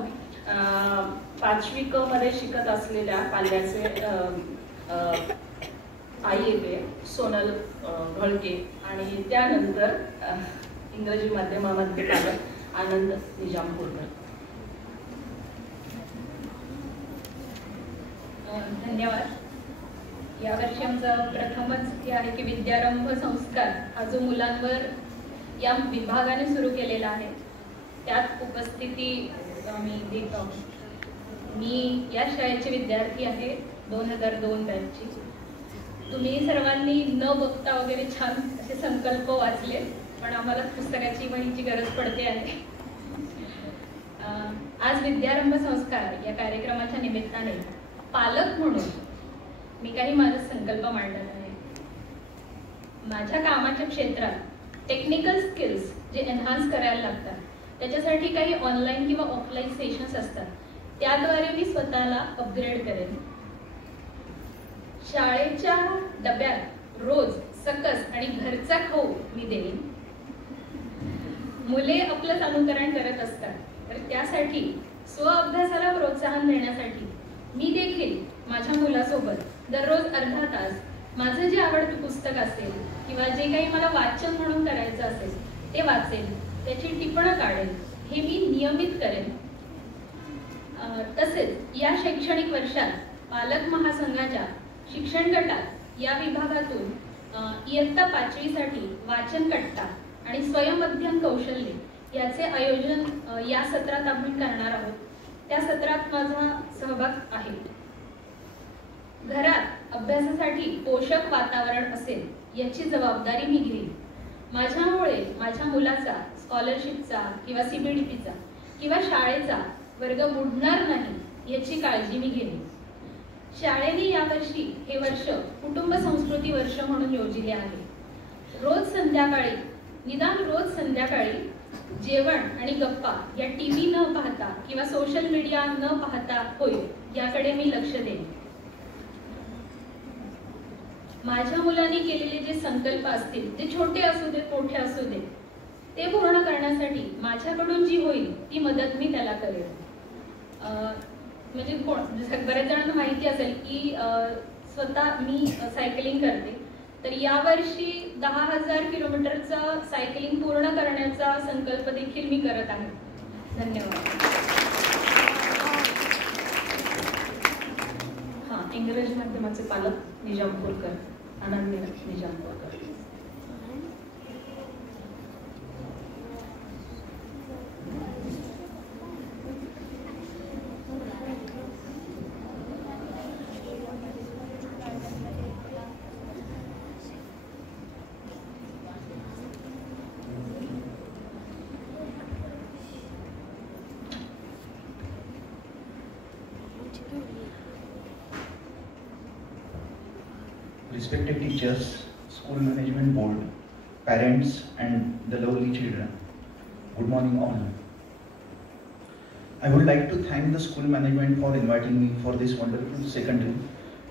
5वी क मध्ये शिकत असलेल्या पाल्याचे आई येते सोनल घळके आणि त्यानंतर इंग्रजी माध्यमामध्ये पालक आनंद निजामपूरकर. धन्यवाद. यावर्षी आमचं प्रथमच हे आहे की विद्यारंभ संस्कार हा जो मुलांवर या विभागाने सुरू केलेला आहे त्यात उपस्थिती आम्ही देतो. मी या शाळेचे विद्यार्थी आहे 2002 बॅचची. तुम्ही सर्वांनी न बघता वगैरे छान असे संकल्प वाचले पण आम्हाला पुस्तकाची वहीची गरज पडते आहे. आज विद्यारंभ संस्कार या कार्यक्रमाच्या निमित्ताने पालक म्हणून मी काही माझा संकल्प मांडत आहे. माझ्या कामाच्या क्षेत्रात टेक्निकल स्किल्स जे एनहान्स करायला लागतात त्याच्यासाठी काही ऑनलाईन किंवा ऑफलाईन सेशन्स असतात, त्याद्वारे मी स्वतःला अपग्रेड करेन. शाळेच्या डब्यात रोज सकस आणि घरचा खाऊ मी देईन. मुले आपलंच अनुकरण करत असतात, तर त्यासाठी स्व अभ्यासाला प्रोत्साहन देण्यासाठी मी देखील माझ्या मुलासोबत दररोज अर्धा तास माझं जे आवडतं पुस्तक असेल किंवा जे काही मला वाचन म्हणून करायचं असेल ते वाचेल, त्याची टिपणं काढेल, हे मी नियमित करेन. तसेच या शैक्षणिक वर्षात पालक महासंघाच्या शिक्षण गटात या विभागातून इयत्ता 5वी साठी वाचन कट्टा आणि स्वयंअध्ययन कौशल्य याचे आयोजन या सत्रात आम्ही करणार आहोत. त्या सत्रात माझा सहभाग आहे. घरात अभ्यासासाठी पोषक वातावरण असेल याची जबाबदारी मी घेईन. माझ्यामुळे माझ्या मुलाचा स्कॉलरशिपचा किंवा CBDPचा किंवा शाळेचा वर्ग बुडणार नाही याची काळजी मी घेईन. शाळेने यावर्षी हे वर्ष कुटुंब संस्कृती वर्ष म्हणून योजिले आहे. रोज संध्याकाळी जेवण आणि गप्पा या TV न पाहता किंवा सोशल मीडिया न पाहता होईल याकडे मी लक्ष देईन. माझ्या मुलांनी केलेले जे संकल्प असतील ते छोटे असू देत मोठे असू देत ते पूर्ण करण्यासाठी माझ्याकडून जी होईल ती मदत मी त्याला करेन. म्हणजे बऱ्याच जणांना माहिती असेल की स्वतः मी सायकलिंग करते, तर यावर्षी 10,000 किलोमीटरचं सायकलिंग पूर्ण करण्याचा संकल्प देखील मी करत आहे. धन्यवाद. इंग्रजी माध्यमाचे पालक निजामपूरकर, अनन्य निजामपूरकर. Respected teachers, school management board, parents and the lovely children, good morning all. I would like to thank the school management for inviting me for this wonderful secondary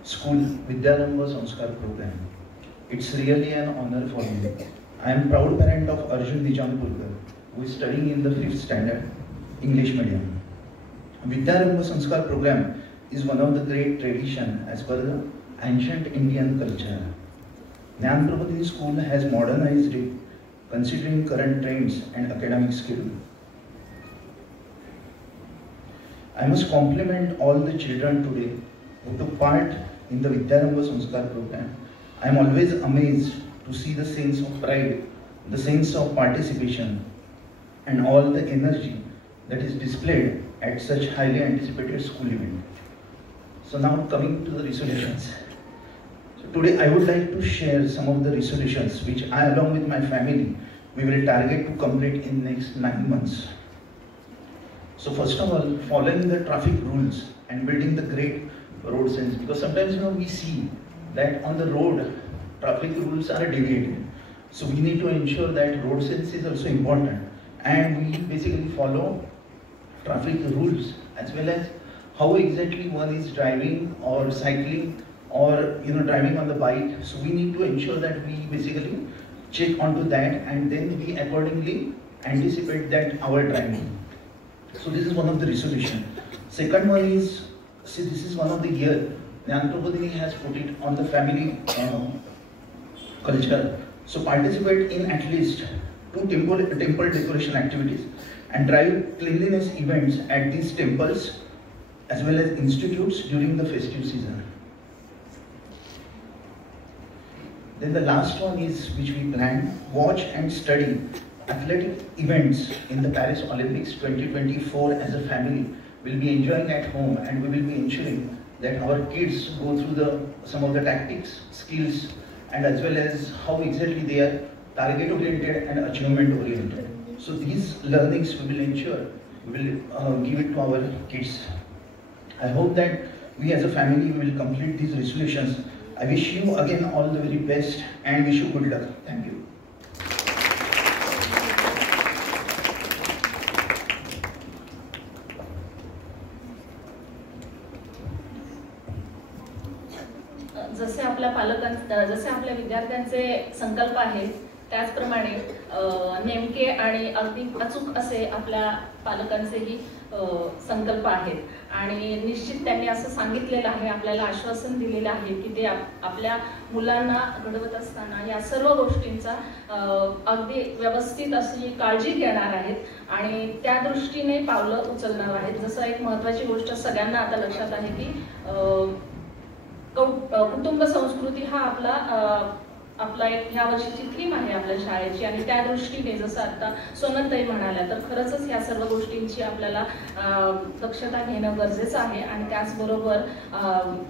school Vidyarambha Sanskar program. It's really an honor for me. I am proud parent of Arjun Nijampurkar, who is studying in the 5th standard English medium. Vidyarambha Sanskar program is one of the great tradition as per the ancient Indian culture. Jnana Prabodhini School has modernized it considering current trends and academic skill. I must compliment all the children today who took part in the Vidyarambha Sanskar program. I am always amazed to see the sense of pride, the sense of participation and all the energy that is displayed at such highly anticipated school event. So now coming to the resolutions. Today I would like to share some of the resolutions which I along with my family we will target to complete in next 9 months. So first of all, following the traffic rules and building the great road sense, because sometimes we see that on the road traffic rules are deviated. So we need to ensure that road sense is also important and we basically follow traffic rules as well as how exactly one is driving or cycling or driving on the bike. So we need to ensure that we basically check onto that and then we accordingly anticipate that our driving. So this is one of the resolution. Second one is, see, this is one of the year Jnana Prabodhini has put it on the family culture. So participate in at least 2 temple decoration activities and drive cleanliness events at these temples as well as institutes during the festive season. Then the last one is which we planned, watch and study athletic events in the Paris Olympics 2024 as a family. We'll be enjoying at home and we will be ensuring that our kids go through some of the tactics, skills and as well as how exactly they are target oriented and achievement oriented. So these learnings we will ensure, we will give it to our kids. I hope that we as a family will complete these resolutions I wish you again all the very best and wish you good luck. Thank you. जसे आपल्या विद्यार्थ्यांचे संकल्प आहेत त्याचप्रमाणे नेमके आणि अगदी अचूक असे आपल्या पालकांचेही संकल्प आहेत आणि निश्चित त्यांनी असं सांगितलेलं आहे, आपल्याला आश्वासन दिलेलं आहे की ते आपल्या मुलांना घडवत असताना या सर्व गोष्टींचा अगदी व्यवस्थित अशी काळजी घेणार आहेत आणि त्या दृष्टीने पावलं उचलणार आहेत. जसं एक महत्त्वाची गोष्ट सगळ्यांना आता लक्षात आहे की कुटुंब संस्कृती हा आपला एक ह्या वर्षीची थीम आहे आपल्या शाळेची आणि त्या दृष्टीने जसं आता सोनलताई म्हणाल्या तर खरंच ह्या सर्व गोष्टींची आपल्याला दक्षता घेणं गरजेचं आहे आणि त्याचबरोबर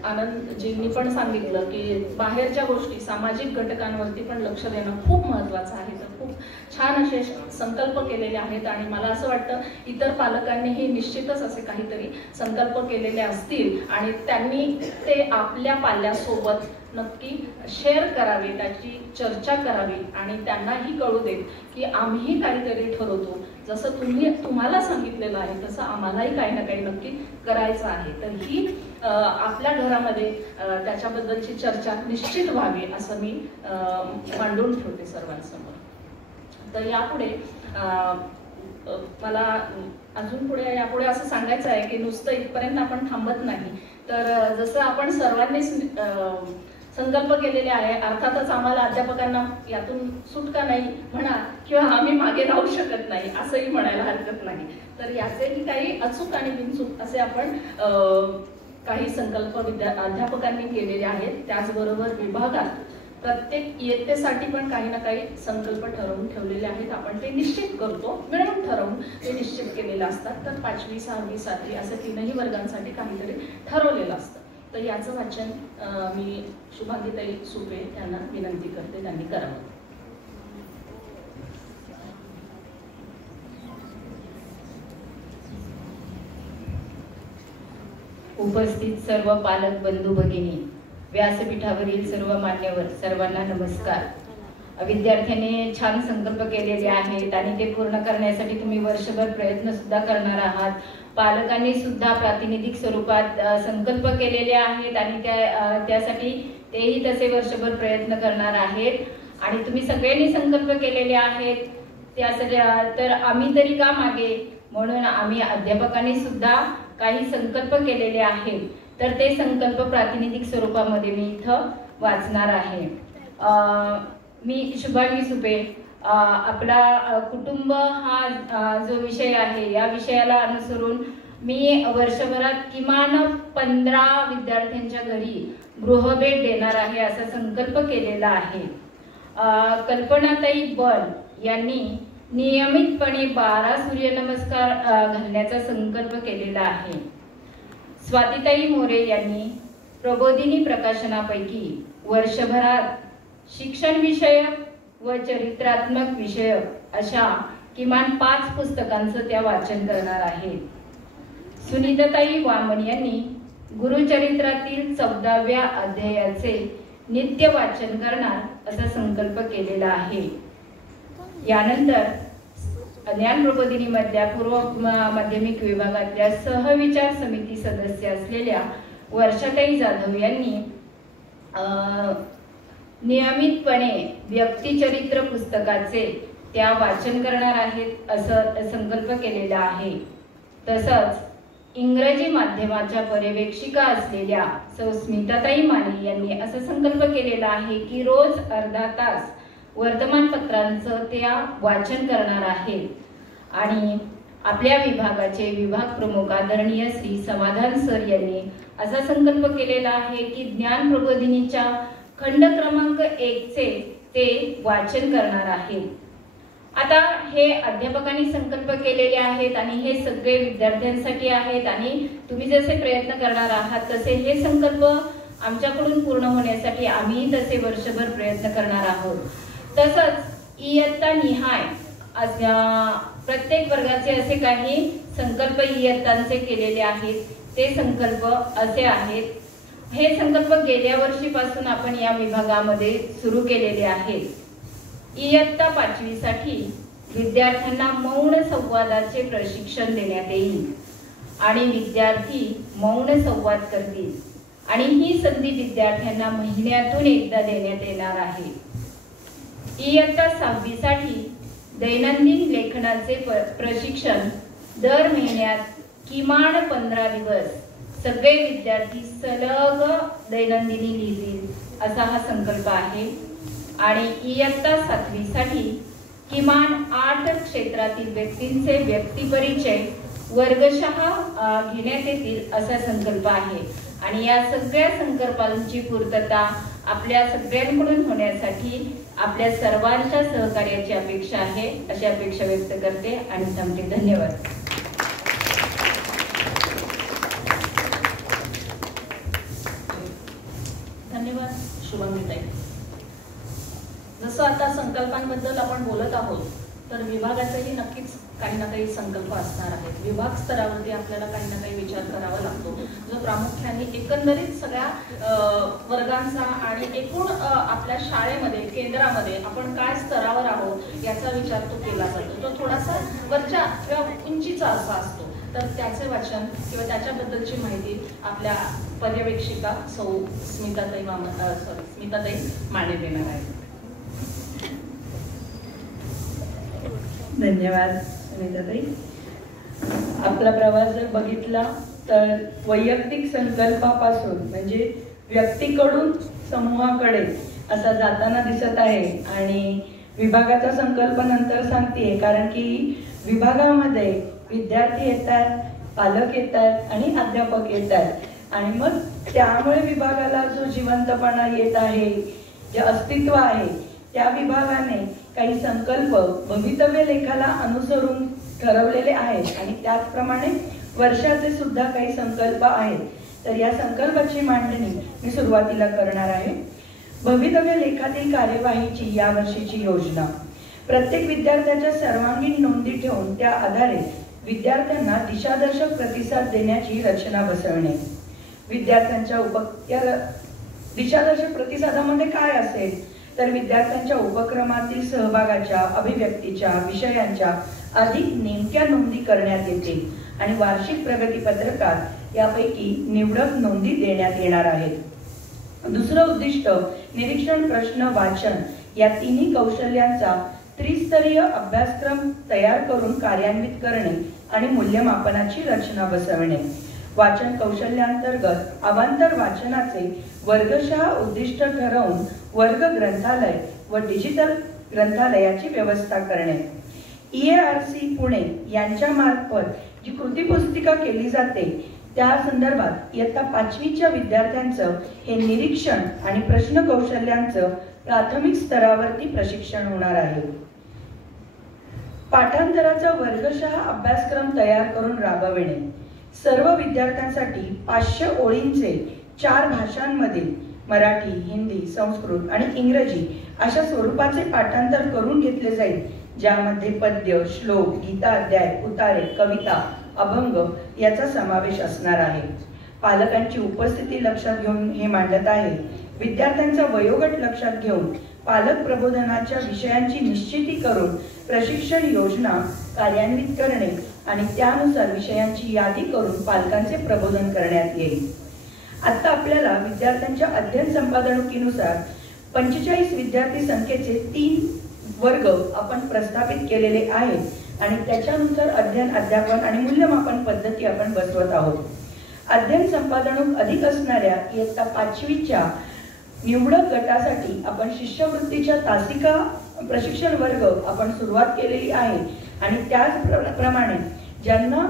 आनंदजींनी पण सांगितलं की बाहेरच्या गोष्टी सामाजिक घटकांवरती पण लक्ष देणं खूप महत्त्वाचं आहे. तर खूप छान असे संकल्प केलेले आहेत आणि मला असं वाटतं इतर पालकांनीही निश्चितच असे काहीतरी संकल्प केलेले असतील आणि त्यांनी ते आपल्या पाल्यासोबत नक्की शेअर करावे, त्याची चर्चा करावी आणि त्यांनाही कळू देत की आम्हीही काहीतरी ठरवतो, जसं तुम्हाला सांगितलेलं आहे तसं आम्हालाही काही ना काही नक्की करायचं आहे. तर ही आपल्या घरामध्ये त्याच्याबद्दलची चर्चा निश्चित व्हावी असं मी मांडून ठेवते सर्वांसमोर. तर यापुढे मला अजून पुढे यापुढे असं सांगायचं आहे की नुसतं इथपर्यंत आपण थांबत नाही. तर जसं आपण सर्वांनीच संकल्प केलेले आहे, अर्थातच आम्हाला अध्यापकांना यातून सुटका नाही म्हणा किंवा आम्ही मागे राहू शकत नाही असंही म्हणायला हरकत नाही. तर याचेही काही अचूक आणि बिनचूक असे आपण काही संकल्प अध्यापकांनी केलेले आहेत. त्याचबरोबर विभागात प्रत्येक इयत्तेसाठी पण काही ना काही संकल्प ठरवून ठेवलेले आहेत. आपण ते निश्चित करतो, मिळून ठरवून ते निश्चित केलेले असतात. तर 5वी 6वी 7वी असं तीनही वर्गांसाठी काहीतरी ठरवलेलं असतं. तर याचं वाचन मी शुभांगीताई सुपे यांना विनंती करते त्यांनी करावं. उपस्थित सर्व पालक बंधू भगिनी, व्यासपीठावरील सर्व मान्यवर, सर्वांना नमस्कार. विद्यार्थ्यांनी छान संकल्प केलेले आहेत आणि ते पूर्ण करण्यासाठी तुम्ही वर्षभर प्रयत्न सुद्धा करणार आहात. पालकांनी सुद्धा प्रातिनिधिक स्वरूपात संकल्प केलेले आहेत आणि त्यासाठी तेही तसे वर्षभर प्रयत्न करणार आहेत आणि तुम्ही सगळ्यांनी संकल्प केलेले आहेत त्यासाठी. तर आम्ही तरी का मागे, म्हणून आम्ही अध्यापकांनी सुद्धा काही संकल्प केलेले आहेत. तर ते संकल्प प्रातिनिधिक स्वरूपामध्ये मी इथं वाचणार आहे. मी शुभांगी सुपे, आपला कुटुंब हा जो विषय आहे या विषयाला अनुसरून मी वर्षभरात किमान 15 विद्यार्थ्यांच्या घरी गृहभेट देणार आहे असा संकल्प केलेला आहे. कल्पनाताई बल यांनी नियमितपणे 12 सूर्यनमस्कार घालण्याचा संकल्प केलेला आहे. स्वातीताई मोरे यांनी प्रबोधिनी प्रकाशनापैकी वर्षभरात शिक्षण विषयक व चरित्रात्मक विषयक अशा किमान 5 पुस्तकांचं त्या वाचन करणार आहेत. सुनीताताई वामन यांनी गुरुचरित्रातील 14व्या अध्यायाचे नित्य वाचन करणार असा संकल्प केलेला आहे. यानंतर ज्ञान प्रबोधिनी मधल्या पूर्व माध्यमिक विभागातल्या सहविचार समिती सदस्य असलेल्या वर्षाताई जाधव यांनी नियमितपणे व्यक्तिचरित्र पुस्तकाचे त्या वाचन करणार आहेत असं संकल्प केलेला आहे. तसंच इंग्रजी माध्यमाच्या पर्यवेक्षिका असलेल्या सौ स्मिताताई माने यांनी असा संकल्प केलेला आहे की रोज अर्धा तास वर्तमानपत्रांचं त्या वाचन करणार आहेत. आणि आपल्या विभागाचे विभाग प्रमुख आदरणीय श्री समाधान सर यांनी असा संकल्प केलेला आहे की ज्ञान प्रबोधिनीच्या खंड क्रमांक 1 चे ते वाचन करणार आहेत. आता हे अध्यापकांनी संकल्प केलेले आहेत आणि हे सगळे विद्यार्थ्यांसाठी आहेत आणि तुम्ही जसे प्रयत्न करणार आहात तसे हे संकल्प आमच्याकडून पूर्ण होण्यासाठी आम्ही तसे वर्षभर प्रयत्न करणार आहोत. तसंच इयत्ता निहाय प्रत्येक वर्गाचे असे काही संकल्प इयत्तांचे केलेले आहेत. ते संकल्प असे आहेत. हे संकल्प गेल्या वर्षीपासून आपण या विभागामध्ये सुरू केलेले आहेत. इयत्ता 5वी साठी विद्यार्थ्यांना मौन संवादाचे प्रशिक्षण देण्यात येईल आणि विद्यार्थी मौन संवाद करतील आणि ही संधी विद्यार्थ्यांना महिन्यातून एकदा देण्यात येणार आहे. इयत्ता 6वी साठी दैनंदिन लेखनाचे प्रशिक्षण दर महिन्यात किमान 15 दिवस सगळे विद्यार्थी सलग दैनंदिनी लिहितील असा हा संकल्प आहे. आणि इयत्ता 7वी साठी किमान 8 क्षेत्रातील व्यक्तींचे व्यक्तिपरिचय वर्गशः घेण्यात येतील असा संकल्प आहे. आणि या सगळ्या संकल्पांची पूर्तता आपल्या सगळ्यांकडून होण्यासाठी आपल्या सर्वांच्या सहकार्याची अपेक्षा आहे अशी अपेक्षा व्यक्त करते आणि थांबते. धन्यवाद. धन्यवाद शुभंगीताई. जसं आता संकल्पांबद्दल आपण बोलत आहोत तर विभागाचेही नक्कीच काही ना काही संकल्प असणार आहेत. विभाग स्तरावरती आपल्याला काही ना काही विचार करावा लागतो जो प्रामुख्याने एकंदरीत सगळ्या वर्गांचा आणि एकूण आपल्या शाळेमध्ये केंद्रामध्ये आपण काय स्तरावर आहोत याचा विचार तो केला जातो. तो थोडासा वरच्या किंवा उंचीचा असा असतो. तर त्याचे वाचन किंवा त्याच्याबद्दलची माहिती आपल्या पर्यवेक्षिका सौ स्मिताताई माने देणार आहेत. धन्यवाद सुनीताताई. आपला प्रवास जर बघितला तर वैयक्तिक संकल्पापासून म्हणजे व्यक्तीकडून समूहाकडे असा जाताना दिसत आहे. आणि विभागाचा संकल्प नंतर सांगते कारण की विभागामध्ये विद्यार्थी येतात, पालक येतात आणि अध्यापक येतात आणि मग त्यामुळे विभागाला जो जिवंतपणा येत आहे, जे अस्तित्व आहे, त्या विभागाने काही संकल्प भवितव्य लेखाला अनुसरून ठरवलेले आहेत आणि त्याचप्रमाणे वर्षाचे सुद्धा काही संकल्प आहेत. तर या संकल्पाची मांडणी मी सुरुवातीला करणार आहे. भवितव्य लेखातील कार्यवाहीची या वर्षीची योजना. प्रत्येक विद्यार्थ्याच्या सर्वांगीण नोंदी ठेवून त्या आधारे विद्यार्थ्यांना दिशादर्शक प्रतिसाद देण्याची रचना बसवणे. विद्यार्थ्यांच्या दिशादर्शक प्रतिसादामध्ये काय असेल तर विद्यार्थ्यांच्या उपक्रमातील सहभागाच्या, अभिव्यक्तीच्या, विषयांच्या अधिक नेमक्या नोंदी करण्यात येतील आणि वार्षिक प्रगती पत्रकात यापैकी निवडक नोंदी देण्यात येणार आहेत. दुसरं उद्दिष्ट निरीक्षण, प्रश्न, वाचन या तिन्ही कौशल्यांचा त्रिस्तरीय अभ्यासक्रम तयार करून कार्यान्वित करणे आणि मूल्यमापनाची रचना बसवणे. वाचन कौशल्यांतर्गत अवांतर वाचनाचे वर्गशः उद्दिष्ट ठरवून वर्ग ग्रंथालय व डिजिटल ग्रंथालयाची व्यवस्था करणे. EARC पुणे यांच्या मार्फत जी कृती पुस्तिका केली जाते त्या संदर्भात इयत्ता 5वीच्या विद्यार्थ्यांचं हे निरीक्षण आणि प्रश्न कौशल्यांचं प्राथमिक स्तरावरती प्रशिक्षण होणार आहे. पाठांतराचा वर्गशः अभ्यासक्रम तयार करून राबविणे. सर्व विद्यार्थ्यांसाठी 500 ओळींचे 4 भाषांमधील मराठी, हिंदी, संस्कृत आणि इंग्रजी अशा स्वरूपाचे पाठांतर करून घेतले जाईल, ज्यामध्ये पद्य, श्लोक, गीता अध्याय, उतारे, कविता, अभंग याचा समावेश असणार आहे. पालकांची उपस्थिती लक्षात घेऊन हे मांडत आहे. विद्यार्थ्यांचा वयोगट लक्षात घेऊन पालक प्रबोधनाच्या विषयांची निश्चिती करून प्रशिक्षण योजना कार्यान्वित करणे आणि त्यानुसार विषयांची यादी करून पालकांचे प्रबोधन करण्यात येईल. आता आपल्याला विद्यार्थ्यांच्या अध्ययन संपादनुकीनुसार 45 विद्यार्थी संख्येचे 3 वर्ग आपण प्रस्थापित केलेले आहेत आणि त्याच्यानुसार अध्ययन, अध्यापन आणि मूल्यमापन पद्धती आपण बसवत आहोत. अध्ययन संपादनूक अधिक असणाऱ्या इयत्ता 5वीच्या निवडक गटासाठी आपण शिष्यवृत्तीच्या तासिका प्रशिक्षण वर्ग आपण सुरुवात केलेली आहे आणि त्याचप्रमाणे ज्यांना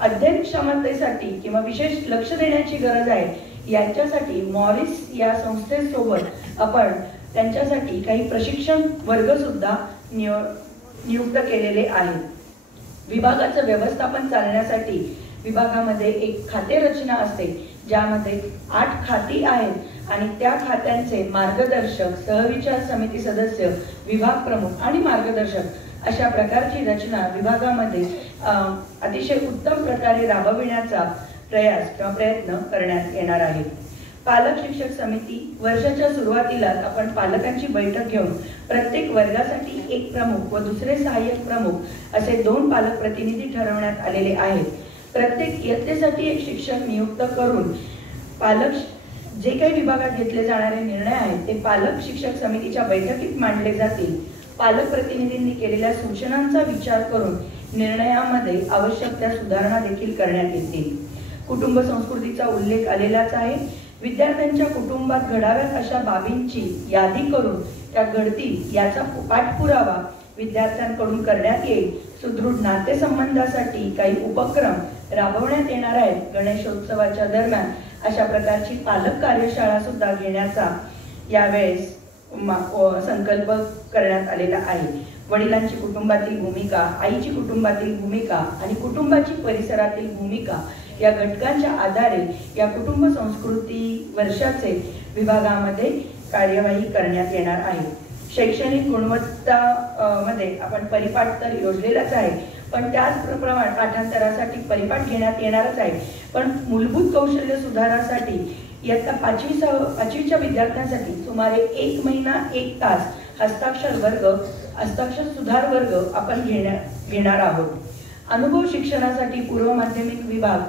अध्ययन क्षमतेसाठी किंवा विशेष लक्ष देण्याची गरज आहे यांच्यासाठी मॉरिस या संस्थेसोबत आपण त्यांच्यासाठी काही प्रशिक्षण वर्ग सुद्धा नियुक्त केलेले आहेत. विभागाचं व्यवस्थापन चालण्यासाठी विभागामध्ये एक खाते रचना असते ज्यामध्ये 8 खाती आहेत आणि त्या खात्यांचे मार्गदर्शक, सहविचार समिती सदस्य, विभाग प्रमुख आणि मार्गदर्शक अशा प्रकारची रचना विभागामध्ये अतिशय उत्तम प्रकारे राबविण्याचा प्रयत्न करण्यात येणार आहे. पालक शिक्षक समिती वर्षाच्या सुरुवातीलाच आपण पालकांची बैठक घेऊन प्रत्येक वर्गासाठी एक प्रमुख व दुसरे सहाय्यक प्रमुख असे 2 पालक प्रतिनिधी ठरवण्यात आलेले आहेत. प्रत्येक इयत्तेसाठी एक शिक्षक नियुक्त करून पालक जे काही विभागात घेतले जाणारे निर्णय आहेत ते पालक शिक्षक समितीच्या बैठकीत मांडले जातील. पालक प्रतिनिधींनी केलेल्या सूचनांचा विचार करून निर्णयामध्ये आवश्यक त्या सुधारणा देखील करण्यात येतील. कुटुंब संस्कृतीचा उल्लेख आलेलाच आहे. विद्यार्थ्यांच्या कुटुंबात घडाव्यात अशा बाबींची यादी करून त्या घडतील याचा पाठपुरावा विद्यार्थ्यांकडून करण्यात येईल. सुदृढ नातेसंबंधासाठी काही उपक्रम राबवण्यात येणार आहेत. गणेशोत्सवाच्या दरम्यान अशा प्रकारची पालक कार्यशाळा सुद्धा घेण्याचा यावेळेस संकल्प करण्यात आलेला आहे. वडिलांची कुटुंबातील भूमिका, आईची कुटुंबातील भूमिका आणि कुटुंबाची परिसरातील भूमिका या घटकांच्या आधारे या कुटुंब संस्कृती वर्षाचे विभागामध्ये कार्यवाही करण्यात येणार आहे. शैक्षणिक गुणवत्ता मध्ये आपण परिपाठ तर योजलेलाच आहे, पण त्याचप्रमाणे पाठांतरासाठी परिपाठ घेण्यात येणारच आहे. पण मूलभूत कौशल्य सुधारासाठी इयत्ता 5वीच्या विद्यार्थ्यांसाठी सुमारे 1 महिना 1 तास हस्ताक्षर सुधार वर्ग आपण घेणार आहोत. अनुभव शिक्षणासाठी पूर्व माध्यमिक विभाग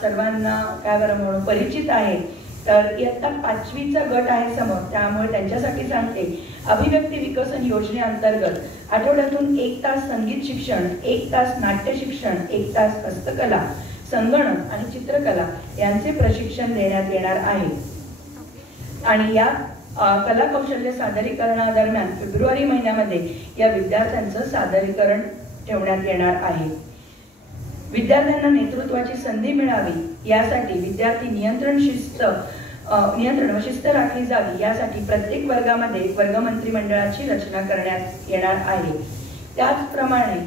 सर्वांना काय बरं म्हणून परिचित आहे. तर इयत्ता 5वीचा गट आहे समोर, त्यामुळे त्यांच्यासाठी सांगते. अभिव्यक्ती विकसन योजनेअंतर्गत आठवड्यातून 1 तास संगीत शिक्षण, 1 तास नाट्य शिक्षण, 1 तास हस्तकला, संगणक आणि चित्रकला यांचे प्रशिक्षण देण्यात येणार आहे. आणि या कला कौशल्य सादरीकरणादरम्यान फेब्रुवारी महिन्यामध्ये या विद्यार्थ्यांचं सादरीकरण ठेवण्यात येणार आहे. विद्यार्थ्यांना नेतृत्वाची संधी मिळावी यासाठी विद्यार्थी नियंत्रण व शिस्त राखली जावी यासाठी प्रत्येक वर्गामध्ये वर्गमंत्री मंडळाची रचना करण्यात येणार आहे. त्याचप्रमाणे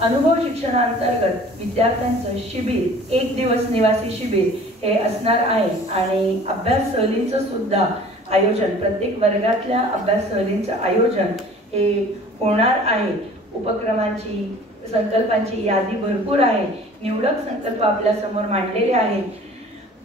अनुभव शिक्षणाअंतर्गत विद्यार्थ्यांचं शिबिर, 1 दिवस निवासी शिबिर हे असणार आहे. आणि अभ्यास सहलींचं सुद्धा आयोजन, प्रत्येक वर्गातल्या अभ्यास सहलींचं आयोजन हे होणार आहे. उपक्रमांची संकल्पांची यादी भरपूर आहे. निवडक संकल्प आपल्या समोर मांडलेले आहेत,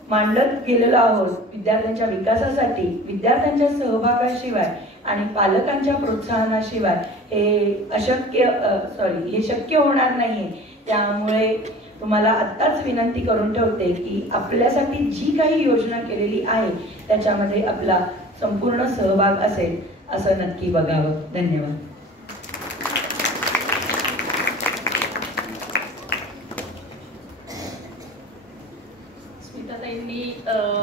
मांडत गेलेलो आहोत. विद्यार्थ्यांच्या विकासासाठी विद्यार्थ्यांच्या सहभागाशिवाय आणि पालकांच्या प्रोत्साहनाशिवाय हे शक्य होणार नाही. त्यामुळे तुम्हाला आत्ताच विनंती करून ठेवते की आपल्यासाठी जी काही योजना केलेली आहे त्याच्यामध्ये आपला संपूर्ण सहभाग असेल असं नक्की बघावं. धन्यवाद.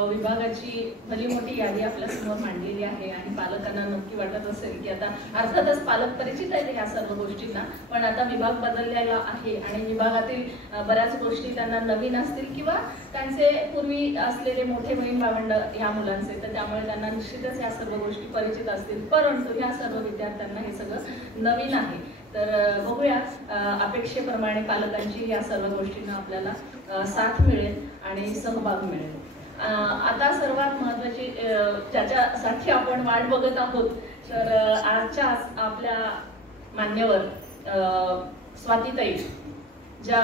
विभागाची भली मोठी यादी आपल्या समोर मांडलेली आहे आणि पालकांना नक्की वाटत असेल की आता अर्थातच पालक परिचित आहेत ह्या सर्व गोष्टींना, पण आता विभाग बदललेला आहे आणि विभागातील बऱ्याच गोष्टी त्यांना नवीन असतील किंवा त्यांचे पूर्वी असलेले मोठे बहीण भावंड ह्या मुलांचे, तर त्यामुळे त्यांना निश्चितच ह्या सर्व गोष्टी परिचित असतील. परंतु ह्या सर्व विद्यार्थ्यांना हे सगळं नवीन आहे. तर बघूया अपेक्षेप्रमाणे पालकांची या सर्व गोष्टींना आपल्याला साथ मिळेल आणि सहभाग मिळेल. आता सर्वात महत्त्वाची ज्याच्यासाठी आपण वाट बघत आहोत, तर आजच्या आपल्या मान्यवर स्वातीताई ज्या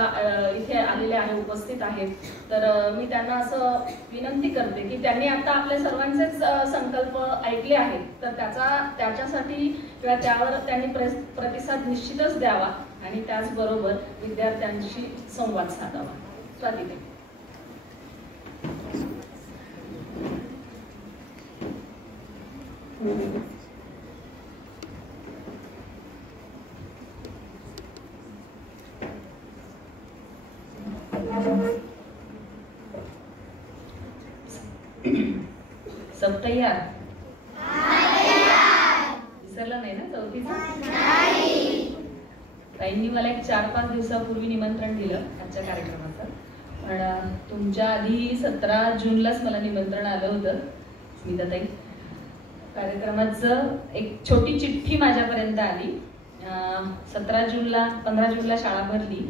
इथे आलेल्या आहे, उपस्थित आहेत, तर मी त्यांना असं विनंती करते की त्यांनी आता आपल्या सर्वांचेच संकल्प ऐकले आहेत, तर त्याच्यासाठी किंवा त्यावर त्यांनी प्रतिसाद निश्चितच द्यावा आणि त्याचबरोबर विद्यार्थ्यांशी संवाद साधावा. स्वातीताई. सब तयार? विसरलं नाही ना चौथीचं? ताईंनी मला एक 4-5 दिवसापूर्वी निमंत्रण दिलं आजच्या कार्यक्रमाचं, पण तुमच्या आधी 17 जूनलाच मला निमंत्रण आलं होतं. स्मिताताई, कार्यक्रमाचं एक छोटी चिठ्ठी माझ्यापर्यंत आली. 15 जूनला शाळा भरली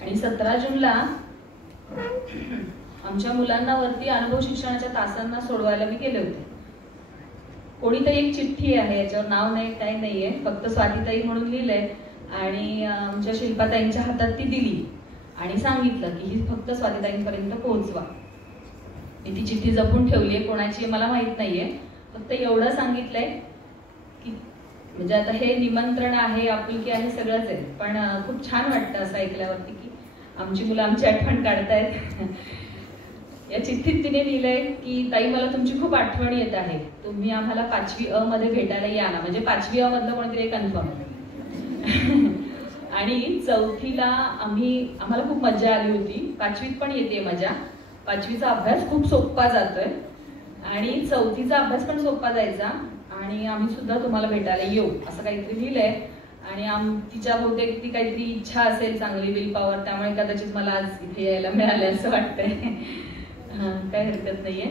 आणि 17 जूनला आमच्या मुलांना वरती अनुभव शिक्षणाच्या तासांना सोडवायला मी गेले होते. कोणीतरी एक चिठ्ठी आहे, याच्यावर नाव नाही, काही नाहीये, फक्त स्वातीताई म्हणून लिहिलंय आणि आमच्या शिल्पाताईंच्या हातात ती दिली आणि सांगितलं की ही फक्त स्वातीताईंपर्यंत पोहोचवा. मी ती चिठ्ठी जपून ठेवली आहे, कोणाची मला माहित नाहीये. फक्त एवढं सांगितलंय की म्हणजे आता हे निमंत्रण आहे, आपुलकी आहे, सगळंच आहे, पण खूप छान वाटतं असं ऐकल्यावरती की आमची मुलं आमची आठवण काढतायत. या चिठ्ठीत तिने लिहिलंय की ताई मला तुमची खूप आठवण येत आहे, तुम्ही आम्हाला 5वी अ मध्ये भेटायला या ना. म्हणजे 5वी अ मधलं कोणतरी कन्फर्म. आणि 4थीला आम्हाला खूप मजा आली होती. 5वीत पण येते मजा. 5वीचा अभ्यास खूप सोपा जातोय आणि 4थीचा अभ्यास पण सोपा जायचा आणि आम्ही सुद्धा तुम्हाला भेटायला येऊ असं काहीतरी लिहिलंय. आणि तिच्या बहुतेक ती काहीतरी इच्छा असेल, चांगली विल पॉवर, त्यामुळे कदाचित मला आज इथे यायला मिळाले असं वाटतंय. काही हरकत नाहीये.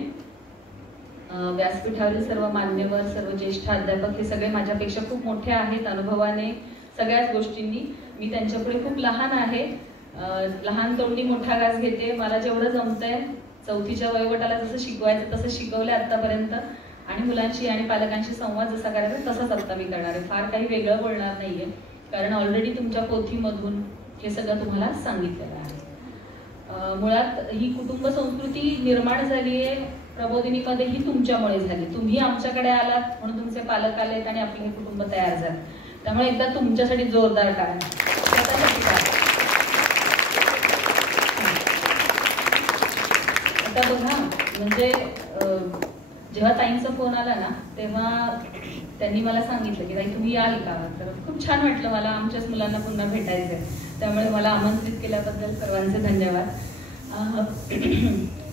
व्यासपीठावरील सर्व मान्यवर, सर्व ज्येष्ठ अध्यापक हे सगळे माझ्यापेक्षा खूप मोठे आहेत अनुभवाने, सगळ्याच गोष्टींनी. मी त्यांच्यापुढे खूप लहान आहे. लहान तोंडी मोठा घास घेते. मला जेवढं जमतंय 4थीच्या वयोगटाला जसं शिकवायचं तसं शिकवलंय आतापर्यंत आणि मुलांशी आणि पालकांशी संवाद जसा करायचा तसाच आता मी करणार आहे. फार काही वेगळं बोलणार नाहीये, कारण ऑलरेडी तुमच्या पोथीमधून हे सगळं तुम्हाला सांगितलेलं आहे. मुळात ही कुटुंब संस्कृती निर्माण झाली आहे प्रबोधिनीमध्ये ही तुमच्यामुळे झाली. तुम्ही आमच्याकडे आलात म्हणून तुमचे पालक आलेत आणि आपले हे कुटुंब तयार झालं. त्यामुळे एकदा तुमच्यासाठी जोरदार टाळ्या. आता बघा, म्हणजे जेव्हा ताईंचा फोन आला ना तेव्हा त्यांनी मला सांगितलं की ताई तुम्ही याल का. तर खूप छान वाटलं मला, आमच्याच मुलांना पुन्हा भेटायचंय. त्यामुळे मला आमंत्रित केल्याबद्दल सर्वांचे धन्यवाद.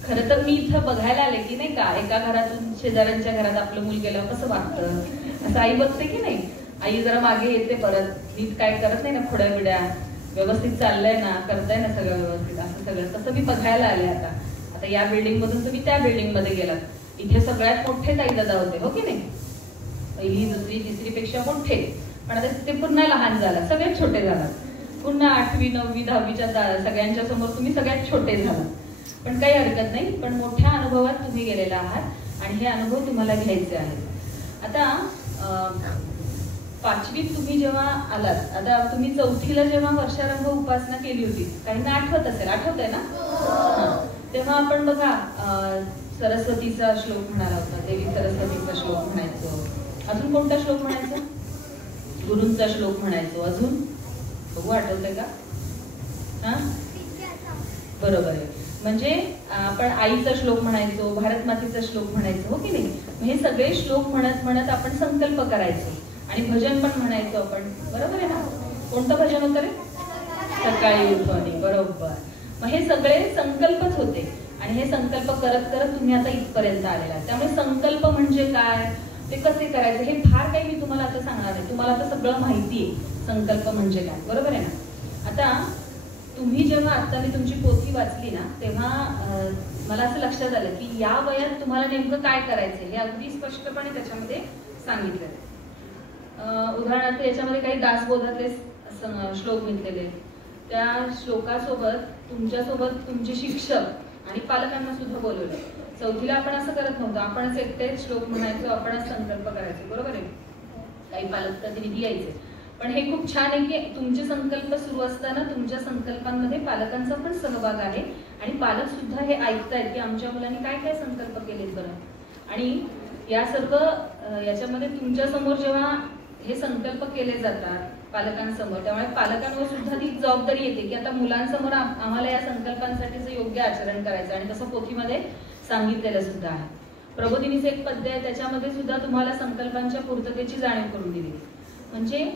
खरं तर मी इथं बघायला आले की नाही का, एका घरातून शेजाऱ्यांच्या घरात आपलं मूल गेलं कसं वाटतं, असं आई बघते की नाही. आई जरा मागे येते, परत नीट काय करत नाही ना, खोड्या बिड्या, व्यवस्थित चाललंय ना, करताय ना सगळं व्यवस्थित, असं सगळं तसं मी बघायला आले. आता या बिल्डिंग मधून तुम्ही त्या बिल्डिंग मध्ये गेलात. इथे सगळ्यात मोठे ताई दादा होते, हो की नाही. 1ली, 2री, 3री पेक्षा मोठे, पण आता ते पुन्हा लहान झाला, सगळ्यात छोटे झालात. पुन्हा 8वी, 9वी, 10वीच्या सगळ्यांच्या समोर तुम्ही सगळ्यात छोटे झालात. पण काही हरकत नाही, पण मोठ्या अनुभवात तुम्ही गेलेला आहात आणि हे अनुभव तुम्हाला घ्यायचे आहेत. आता 5वीत तुम्ही जेव्हा आलात, आता तुम्ही 4थीला जेव्हा वर्षारंभ उपासना केली होती, काहींना आठवत असेल, आठवतंय ना. तेव्हा आपण बघा सरस्वतीचा श्लोक म्हणाला होता, देवी सरस्वतीचा श्लोक म्हणायचो. अजून कोणता श्लोक म्हणायचो? गुरूंचा श्लोक म्हणायचो. अजून बघू, आठवतंय का? हा, बरोबर आहे. म्हणजे आपण आईचा श्लोक म्हणायचो, भारत मातेचा श्लोक म्हणायचो, हो की नाही. हे सगळे श्लोक म्हणत म्हणत आपण संकल्प करायचो आणि भजन पण म्हणायचो आपण, बरोबर आहे ना. कोणतं भजन होतं रे? सकाळी उठवणे, बरोबर. मग हे सगळे संकल्पच होते आणि हे संकल्प करत करत तुम्ही आता इथपर्यंत आलेला. त्यामुळे संकल्प म्हणजे काय, ते कसे करायचे, हे फार काही मी तुम्हाला आता सांगणार नाही. तुम्हाला आता सगळं माहिती आहे संकल्प म्हणजे काय, बरोबर आहे ना. आता तुम्ही जेव्हा आता मी तुमची पोथी वाचली ना तेव्हा मला असं लक्षात आलं की या वयात तुम्हाला नेमकं काय करायचंय हे अगदी स्पष्टपणे त्याच्यामध्ये सांगितलं. उदाहरणार्थ याच्यामध्ये काही दासबोधातले श्लोक घेतलेले, त्या श्लोकासोबत तुमच्यासोबत तुमचे शिक्षक आणि पालकांना सुद्धा बोलवले. 4थीला आपण असं करत नव्हतं, आपणच एकटेच श्लोक म्हणायचो, आपणच संकल्प करायचो, बरोबर आहे. काही पालक प्रतिनिधी यायचे. पण हे खूप छान आहे की तुमचे संकल्प सुरू असताना तुमच्या संकल्पांमध्ये पालकांचा पण सहभाग आहे आणि पालक सुद्धा हे ऐकतायत की आमच्या मुलांनी काय काय संकल्प केलेत बरं. आणि या सर्व याच्यामध्ये तुमच्या समोर जेव्हा हे संकल्प केले जातात पालकांसमोर, त्यामुळे पालकांवर सुद्धा ती जबाबदारी येते की आता मुलांसमोर आम्हाला या संकल्पांसाठीचं योग्य आचरण करायचं आणि तसं पोथीमध्ये सांगितलेलं सुद्धा आहे. प्रबोधिनीचं एक पद्य आहे, त्याच्यामध्ये सुद्धा तुम्हाला संकल्पांच्या पूर्ततेची जाणीव करून दिली. म्हणजे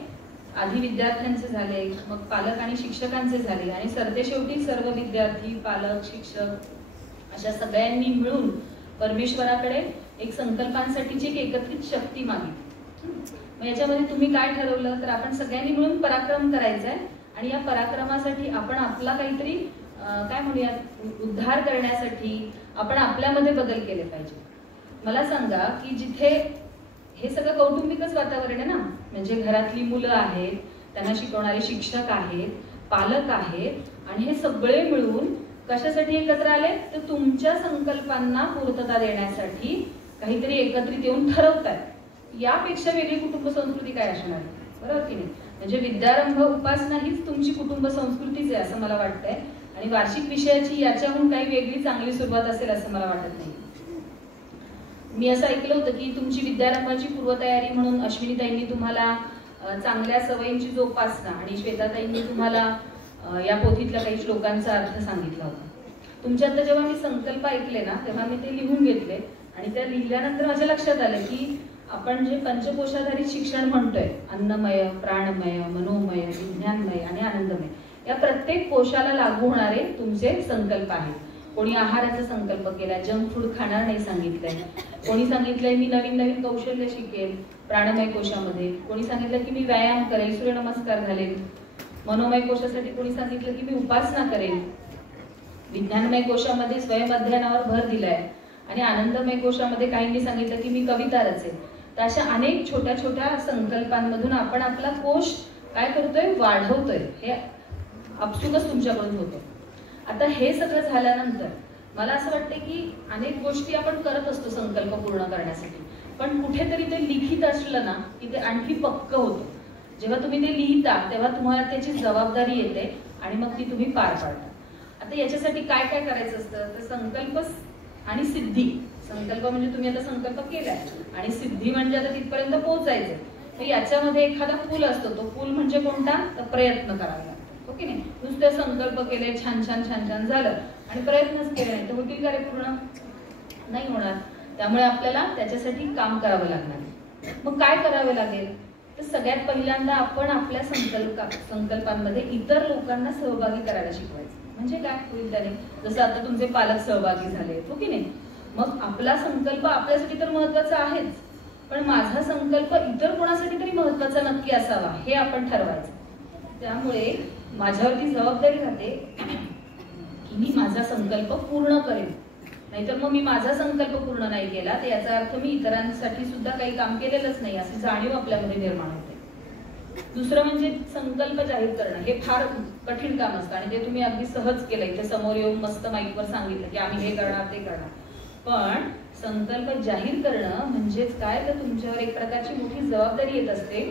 आधी विद्यार्थ्यांचे झाले, मग पालक आणि शिक्षकांचे झाले आणि सरतेशेवटी सर्व विद्यार्थी, पालक, शिक्षक अशा सगळ्यांनी मिळून परमेश्वराकडे एक संकल्पांसाठीची एक एकत्रित शक्ती मागितली. मग याच्यामध्ये तुम्ही काय ठरवलं तर आपण सगळ्यांनी मिळून पराक्रम करायचा आहे आणि या पराक्रमासाठी आपण आपला काहीतरी काय म्हणूयात उद्धार करण्यासाठी आपण आपल्यामध्ये बदल केले पाहिजे. मला सांगा की जिथे हे सगळं कौटुंबिकच वातावरण आहे ना, म्हणजे घरातली मुलं आहेत, त्यांना शिकवणारे शिक्षक आहेत, पालक आहेत आणि हे सगळे मिळून कशासाठी एकत्र आले तर तुमच्या संकल्पांना पूर्तता देण्यासाठी काहीतरी एकत्रित येऊन ठरवतात. यापेक्षा वेगळी कुटुंब संस्कृती काय असणार, बरोबर की नाही. म्हणजे विद्यारंभ उपासना हीच तुमची कुटुंब संस्कृतीच आहे असं मला वाटतंय आणि वार्षिक विषयाची याच्याहून काही वेगळी चांगली सुरुवात असेल असं मला वाटत नाही. मी असं ऐकलं होतं की तुमची विद्यारंभाची पूर्वतयारी म्हणून अश्विनीताईंनी तुम्हाला चांगल्या सवयींची जोपासना आणि श्वेताताईंनी तुम्हाला या पोथीतल्या काही श्लोकांचा अर्थ सांगितला होता. तुमच्या आता जेव्हा मी संकल्प ऐकले ना तेव्हा मी ते लिहून घेतले आणि त्या लिहिल्यानंतर माझ्या लक्षात आलं की आपण जे पंचकोशाधारित शिक्षण म्हणतोय, अन्नमय, प्राणमय, मनोमय, विज्ञानमय आणि आनंदमय, या प्रत्येक कोशाला लागू होणारे तुमचे संकल्प आहेत. कोणी आहाराचा संकल्प केला, जंक फूड खाणार नाही सांगितलंय. कोणी सांगितलंय मी नवीन नवीन कौशल्य शिकेल प्राणमय कोशामध्ये. कोणी सांगितलं की मी व्यायाम करेल, सूर्यनमस्कार घालेल. मनोमय कोशासाठी कोणी सांगितलं की मी उपासना करेल. विज्ञानमय कोशामध्ये स्वयं अध्ययनावर भर दिलाय आणि आनंदमय कोशामध्ये काहींनी सांगितलं की मी कविता रचेल. तर अशा अनेक छोट्या छोट्या संकल्पांमधून आपण आपला कोश काय करतोय, वाढवतोय. हे आपसुकच तुमच्याकडून होतं. आता हे सगळं झाल्यानंतर मला असं वाटतं की अनेक गोष्टी आपण करत असतो संकल्प पूर्ण करण्यासाठी, पण कुठेतरी ते लिखित असलं ना की ते आणखी पक्क होतं. जेव्हा तुम्ही ते लिहिता तेव्हा तुम्हाला त्याची जबाबदारी येते आणि मग ती तुम्ही पार पाडता. आता याच्यासाठी काय काय करायचं असतं तर संकल्प आणि सिद्धी. संकल्प म्हणजे तुम्ही आता संकल्प केलाय आणि सिद्धी म्हणजे आता तिथपर्यंत पोहोचायचं. तर याच्यामध्ये एखादा पूल असतो. तो पूल म्हणजे कोणता, तर प्रयत्न करावा लागतो. हो की नाही? नुसते संकल्प केले, छान छान छान छान झालं आणि प्रयत्नच केले नाही तर होतील का रे पूर्ण? नाही होणार. त्यामुळे आपल्याला त्याच्यासाठी काम करावं लागणार. मग काय करावे लागेल तर सगळ्यात पहिल्यांदा आपण आपल्या संकल्पांमध्ये इतर लोकांना सहभागी करायला शिकवायचं. म्हणजे काय होईल त्याने, जसं आता तुमचे पालक सहभागी झाले, हो की नाही? मग आपला संकल्प आपल्यासाठी तर महत्वाचा आहेच, पण माझा संकल्प इतर कोणासाठी तरी महत्वाचा नक्की असावा हे आपण ठरवायचं. त्यामुळे माझ्यावरती जबाबदारी राहते की मी माझा संकल्प पूर्ण करेन. नाहीतर मग मी माझा संकल्प पूर्ण नाही केला तर याचा अर्थ मी इतरांसाठी सुद्धा काही काम केलेलंच नाही अशी जाणीव आपल्यामध्ये निर्माण होते. दुसरं म्हणजे संकल्प जाहीर करणं. हे फार कठीण काम असतं आणि ते तुम्ही अगदी सहज केलं. इथे समोर येऊन मस्त माईकवर सांगितलं की आम्ही हे करणार ते करणार. पण संकल्प जाहीर करणं म्हणजेच काय तर तुमच्यावर एक प्रकारची मोठी जबाबदारी येत असते.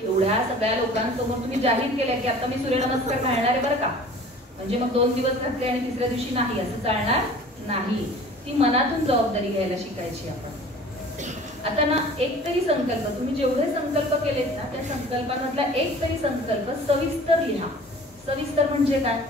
एवढ्या सगळ्या लोकांसमोर तुम्ही जाहीर केलं की आता मी सूर्यनमस्कार घालणार आहे बरं का, म्हणजे मग 2 दिवस घातले आणि तिसऱ्या दिवशी नाही असं चालणार नाही. ती मनातून जबाबदारी घ्यायला शिकायची आपण. आता ना एक तरी संकल्प, तुम्ही जेवढे संकल्प केलेत ना त्या संकल्पांमधला एक तरी संकल्प सविस्तर लिहा. सविस्तर म्हणजे काय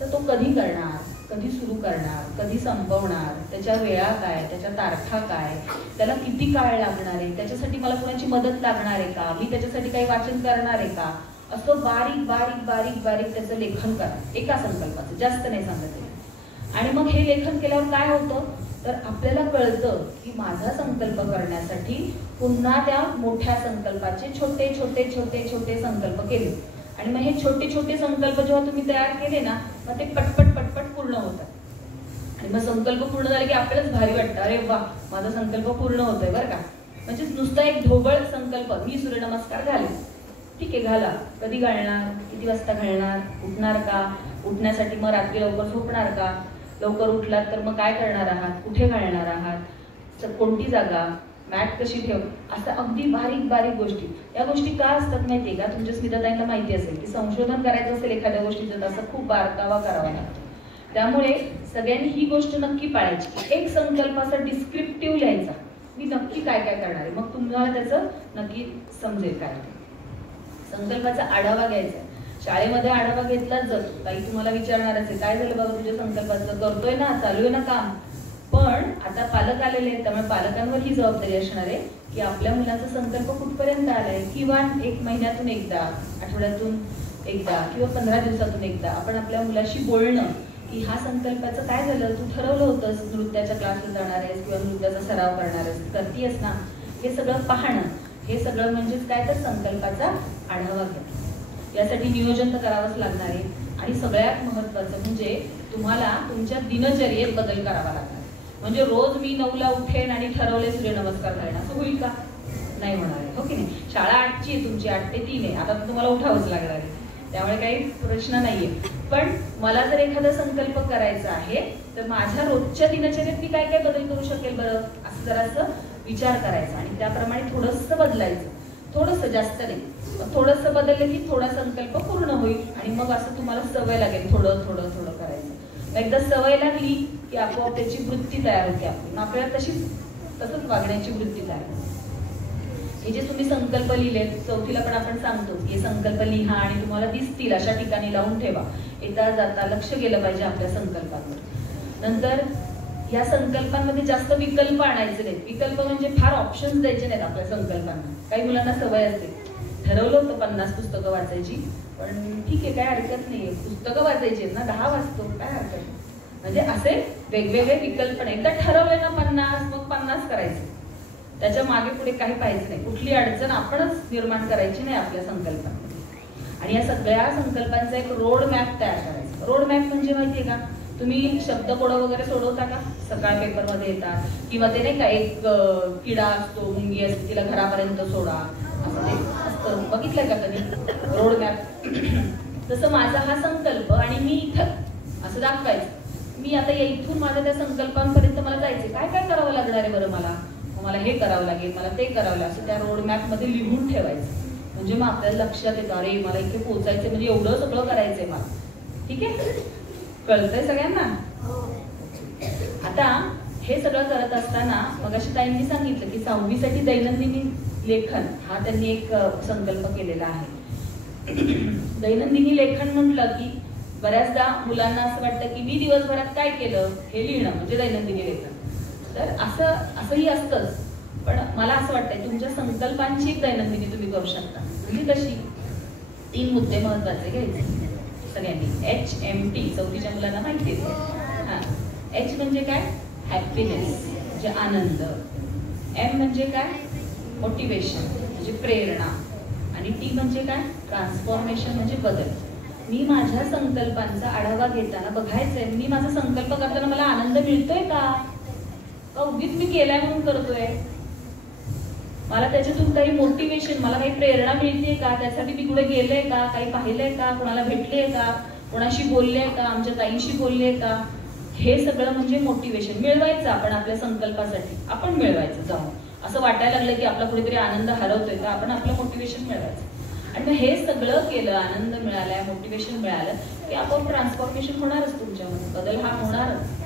तर तो कधी करणार, कधी सुरू करणार, कधी संपवणार, त्याच्या वेळा काय, त्याच्या तारखा काय, त्याला किती काळ लागणार आहे, त्याच्यासाठी मला कोणाची मदत लागणार आहे का, मी त्याच्यासाठी काही वाचन करणार आहे का, असं बारीक बारीक बारीक बारीक त्याचं लेखन करा एका संकल्पाचं. जास्त नाही सांगत. आणि मग हे लेखन केल्यावर काय होतं तर आपल्याला कळतं की माझा संकल्प करण्यासाठी पुन्हा त्या मोठ्या संकल्पाचे छोटे छोटे छोटे छोटे संकल्प केले. आणि मग हे छोटे छोटे संकल्प जेव्हा तुम्ही तयार केले ना मग ते पटपट पटपट पूर्ण होतात. आणि मग संकल्प पूर्ण झाले की आपल्यालाच भारी वाटतं, अरे वा माझा संकल्प पूर्ण होतोय बरं का. म्हणजे नुसता एक ढोबळ संकल्प, मी सूर्यनमस्कार घालेल, ठीक आहे घाला. कधी घालणार, किती वाजता घालणार, उठणार का, उठण्यासाठी मग रात्री लवकर झोपणार का, लवकर उठलात तर मग काय करणार आहात, कुठे घालणार आहात, कोणती जागा, मॅट कशी ठेव, असं अगदी बारीक बारीक गोष्टी. या गोष्टी का असतात माहितीये का, तुमच्या स्मिताताईंना माहिती असेल की संशोधन करायचं असेल एखाद्या गोष्टीचं तर असं खूप बारकावा करावा लागतो. त्यामुळे सगळ्यांनी ही गोष्ट नक्की पाळायची. एक संकल्प असा डिस्क्रिप्टिव्ह लिहायचा, मी नक्की काय काय करणार आहे, मग तुम्हाला त्याचं नक्की समजेल काय. संकल्पाचा आढावा घ्यायचा. शाळेमध्ये आढावा घेतलाच जातो. ताई तुम्हाला विचारणारच आहे काय झालं बाबा तुझ्या संकल्पाचं, करतोय ना, चालू आहे ना काम. पण आता पालक आलेले आहेत त्यामुळे पालकांवर ही जबाबदारी असणार आहे की आपल्या मुलाचा संकल्प कुठपर्यंत आलाय. किमान 1 महिन्यातून एकदा, आठवड्यातून एकदा किंवा 15 दिवसातून एकदा आपण आपल्या मुलाशी बोलणं की हा संकल्पाचं काय झालं, तू ठरवलं होतंस नृत्याच्या क्लासला जाणार आहेस किंवा नृत्याचा सराव करणार आहेस, करतीयस ना, हे सगळं पाहणं. हे सगळं म्हणजेच काय तर संकल्पाचा आढावा घ्या. यासाठी नियोजन तर करावंच लागणार आहे. आणि सगळ्यात महत्वाचं म्हणजे तुम्हाला तुमच्या दिनचर्येत बदल करावा लागणार. म्हणजे रोज मी 9ला उठेन आणि ठरवले सूर्यनमस्कार घालणं असं होईल का, नाही होणार आहे, हो की नाही. शाळा 8ची आहे तुमची, 8 ते 3 आहे, आता तुम्हाला उठावंच लागणार आहे, त्यामुळे काही प्रश्न नाहीये. पण मला जर एखादा संकल्प करायचा आहे तर माझ्या रोजच्या दिनचर्येत मी काय काय बदल करू शकेल बरं, असं जरासं विचार करायचा आणि त्याप्रमाणे थोडंसं बदलायचं. थोडंसं, जास्त नाही, थोडंसं बदललं की थोडा संकल्प पूर्ण होईल आणि मग असं तुम्हाला सवय लागेल थोडं थोडं थोडं करायचं. एकदा सवय लागली की आपोआप त्याची वृत्ती तयार होते आपली, आपल्याला तसंच वागण्याची वृत्ती आहे. हे जे तुम्ही संकल्प लिहिले, चौथीला पण आपण सांगतो की संकल्प लिहा आणि तुम्हाला दिसतील अशा ठिकाणी लावून ठेवा. येता जाता लक्ष गेलं पाहिजे आपल्या संकल्पांवर. नंतर या संकल्पांमध्ये जास्त विकल्प आणायचे नाहीत. विकल्प म्हणजे फार ऑप्शन्स द्यायचे नाहीत आपल्या संकल्पांना. काही मुलांना सवय असते, ठरवलं होतं 50 पुस्तकं वाचायची, पण ठीक आहे काय हरकत नाहीये, पुस्तकं वाचायची ना 10 वाचतो काय हरकत नाही. म्हणजे असे वेगवेगळे विकल्प नाही. तर ठरवले ना 50 मग 50 करायचे, त्याच्या मागे पुढे काही पाहिजे नाही. कुठली अडचण आपणच निर्माण करायची नाही आपल्या संकल्पांमध्ये. आणि या सगळ्या संकल्पांचा एक रोड मॅप तयार करायचा. रोड मॅप म्हणजे माहितीये का, तुम्ही शब्दकोड वगैरे सोडवता का, सकाळ पेपरमध्ये येतात, किंवा ते नाही का एक किडा असतो, मुंगी असते, तिला घरापर्यंत सोडा असं ते असतं, बघितलंय का कधी रोड मॅप? तसं माझा हा संकल्प आणि मी इथं असं दाखवायचं. मी आता या इथून माझ्या त्या संकल्पांपर्यंत मला जायचे, काय काय करावं लागणार आहे बरं मला हे करावं लागेल, मला ते करावं लागेल, असं त्या रोड मॅप मध्ये लिहून ठेवायचं. म्हणजे मग आपल्याला लक्षात येतं, अरे मला इथे पोहोचायचं म्हणजे एवढं सगळं करायचंय मला. ठीक आहे, कळतंय सगळ्यांना? आता हे सगळं करत असताना मग अशी ताईंनी सांगितलं की 6वी साठी दैनंदिनी लेखन हा त्यांनी एक संकल्प केलेला आहे. दैनंदिनी लेखन म्हटलं की बऱ्याचदा मुलांना असं वाटतं की मी दिवसभरात काय केलं हे लिहिणं म्हणजे दैनंदिनी लेखन. तर असंही असतंच, पण मला असं वाटतंय तुमच्या संकल्पांची एक दैनंदिनी तुम्ही करू शकता. म्हणजे कशी? 3 मुद्दे महत्वाचे घ्यायचे सगळ्यांनी. HMT 4वीच्या मुलांना माहिती आहे. H म्हणजे काय? हॅपीनेस म्हणजे आनंद. M म्हणजे काय? मोटिवेशन म्हणजे प्रेरणा. आणि T म्हणजे काय? ट्रान्सफॉर्मेशन म्हणजे बदल. मी माझ्या संकल्पांचा आढावा घेताना बघायचंय, मी माझा संकल्प करताना मला आनंद मिळतोय का उगीच मी केलाय म्हणून करतोय? मला त्याच्यातून काही मोटिवेशन, मला काही प्रेरणा मिळतेय का? त्यासाठी मी कुठे गेलेय का? काही पाहिलंय का? कोणाला भेटलेय का? कोणाशी बोललेय का? आमच्या ताईंशी बोललेय का? हे सगळं म्हणजे मोटिवेशन मिळवायचं आपण आपल्या संकल्पासाठी. आपण मिळवायचं जाऊन. असं वाटायला लागलं की आपला कुठेतरी आनंद हरवतोय तर आपण आपलं मोटिवेशन मिळवायचं. आणि मग हे सगळं केलं, आनंद मिळालाय, मोटिवेशन मिळालं की आपण ट्रान्सफॉर्मेशन होणारच तुमच्यामध्ये, बदल हा होणारच.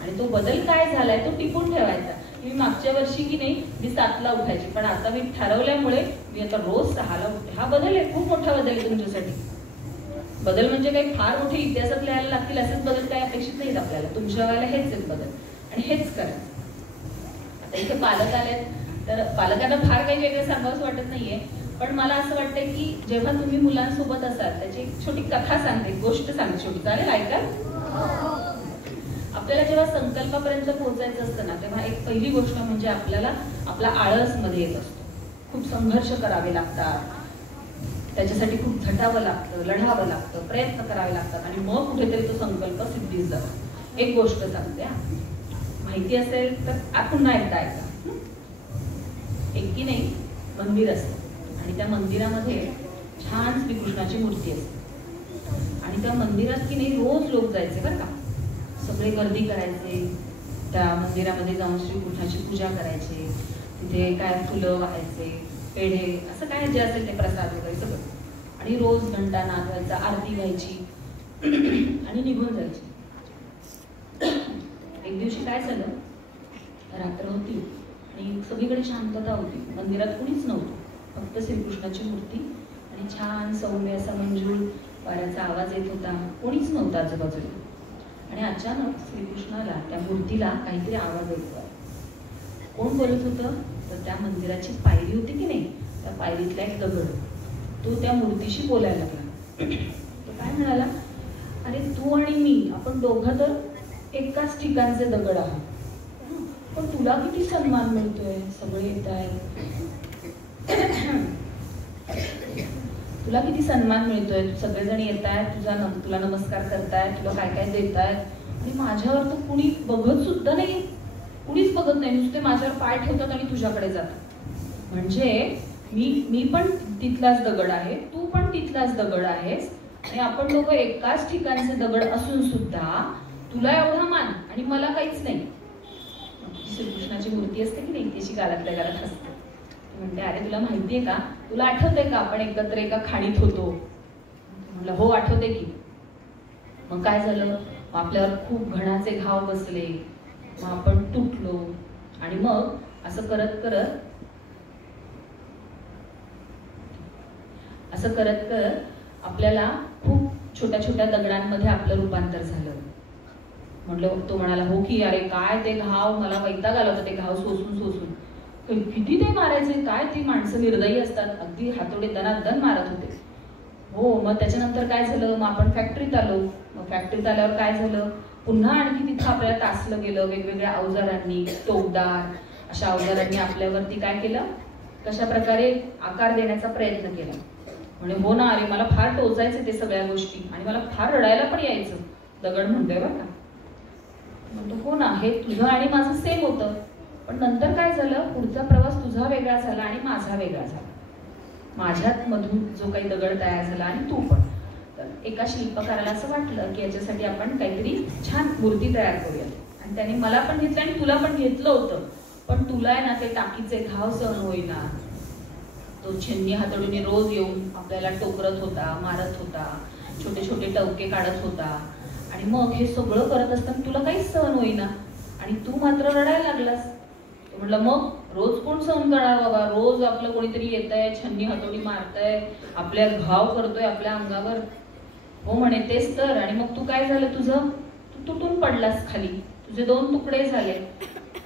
आणि तो बदल काय झालाय तो टिपून ठेवायचा. मी मागच्या वर्षी की नाही मी 7ला उठायची, पण आता मी ठरवल्यामुळे मी आता रोज 6ला उठते. हा बदल आहे, खूप मोठा बदल आहे तुमच्यासाठी. बदल म्हणजे काही फार मोठे इतिहासात लिहायला लागतील असेच बदल काही अपेक्षित नाहीत आपल्याला. तुमच्या वेळेला हेच आहेत बदल आणि हेच करायचं. आता इथे पालक आलेत तर पालकांना फार काही वेगळं सांगावंच वाटत नाहीये, पण मला असं वाटतं की जेव्हा तुम्ही मुलांसोबत असाल त्याची एक छोटी कथा सांगते, गोष्ट सांगते छोटी, चालेल ऐका? आपल्याला जेव्हा संकल्पापर्यंत पोहोचायचं असतं ना तेव्हा एक पहिली गोष्ट म्हणजे आपल्याला आपला आळस मध्ये येत असतो. खूप संघर्ष करावे लागतात, त्याच्यासाठी खूप झटावं लागतं, लढावं लागतं, प्रयत्न करावे लागतात आणि मग कुठेतरी तो संकल्प सिद्धीस जातो. एक गोष्ट सांगते, माहिती असेल तर पुन्हा एकदा ऐका. एक की नाही मंदिर असतं आणि त्या मंदिरामध्ये छान श्रीकृष्णाची मूर्ती असते आणि त्या मंदिरात की नाही रोज लोक जायचे बरं का. सगळे गर्दी करायचे, त्या मंदिरामध्ये जाऊन श्रीकृष्णाची पूजा करायचे, तिथे काय फुलं वाहायचे, पेढे, असं काय जे असेल ते प्रसाद वगैरे सगळं. आणि रोज घंटा नाद व्हायचा, आरती घ्यायची आणि निघून जायची. एक दिवशी काय झालं, रात्र होती आणि सगळीकडे शांतता होती, मंदिरात कुणीच नव्हतं, फक्त श्रीकृष्णाची मूर्ती आणि छान सौम्य असा मंजूळ वाऱ्याचा आवाज येत होता, कोणीच नव्हतं आजूबाजूला. आणि अचानक श्रीकृष्णाला त्या मूर्तीला काहीतरी आवाज येतो. कोण बोलत होतं तर त्या मंदिराची पायरी होती की नाही, त्या पायरीतला एक दगड, तो त्या मूर्तीशी बोलायला लागला. तो काय म्हणाला, अरे तू आणि मी आपण दोघं तर एकाच ठिकाणचे दगड आहोत, पण तुला किती सन्मान मिळतोय, सगळे येत आहेत, तुला किती सन्मान मिळतोय, सगळेजण येत आहेत, तुला नमस्कार करतायत, तुला काय काय देत आहेत आणि माझ्यावर तर कुणी बघत सुद्धा नाही, कुणीच बघत नाही, नुसते माझ्यावर पाय ठेवतात आणि तुझ्याकडे जातात. म्हणजे मी पण तिथलाच दगड आहे, तू पण तिथलाच दगड आहेस आणि आपण दोघं एकाच ठिकाणचे दगड असून सुद्धा तुला एवढा मान आणि मला काहीच नाही. श्रीकृष्णाची मूर्ती असते की नाही त्याची गालातल्या गालात असते. म्हणते, अरे तुला माहितीये का, तुला आठवतंय का आपण एकत्र एका खाणीत होतो? म्हटलं हो आठवते की. मग काय झालं, आपल्यावर खूप घणाचे घाव बसले, मग आपण तुटलो आणि मग असं करत करत आपल्याला खूप छोट्या छोट्या दगडांमध्ये आपलं रूपांतर झालं. म्हटलं, तो म्हणाला, हो की अरे काय ते घाव, मला वैताग आला होता ते घाव सोसून किती ते मारायचे, काय ती माणसं निर्दयी असतात, अगदी हातोडे दनादन मारत होते. हो, मग त्याच्यानंतर काय झालं, मग आपण फॅक्टरीत आलो. मग फॅक्टरीत आल्यावर काय झालं, पुन्हा आणखी तिथं आपल्याला तासलं गेलं वेगवेगळ्या अवजारांनी, टोकदार अशा अवजारांनी आपल्यावरती काय केलं, कशा प्रकारे आकार देण्याचा प्रयत्न केला. म्हणजे हो ना, अरे मला फार टोचायचे ते सगळ्या गोष्टी आणि मला फार रडायला पण यायचं. दगड म्हणतोय बरं का. म्हणतो हो ना, हे तुझं आणि माझं सेम होतं. पण नंतर काय झालं, पुढचा प्रवास तुझा वेगळा झाला आणि माझा वेगळा झाला. माझ्यात मधून जो काही दगड तयार झाला आणि तू पण. तर एका शिल्पकाराला असं वाटलं की याच्यासाठी आपण काहीतरी छान मूर्ती तयार करूया. आणि त्याने मला पण घेतलं आणि तुला पण घेतलं होतं. पण तुला आहे ना ते टाकीचे घाव सहन होईना. तो छन्नी हातोडीने रोज येऊन आपल्याला टोकरत होता, मारत होता, छोटे छोटे टवके काढत होता. आणि मग हे सगळं करत असताना तुला काहीच सहन होईना आणि तू मात्र रडायला लागलास. तो म्हटलं, मग रोज कोण सहन करणार बाबा, रोज आपलं कोणीतरी येतंय, छन्नी हातोडी मारतंय, आपल्या घाव करतोय आपल्या अंगावर. हो म्हणे, तेच तर. आणि मग तू काय झालं तुझं, तू तुटून पडलास खाली, तुझे 2 तुकडे झाले.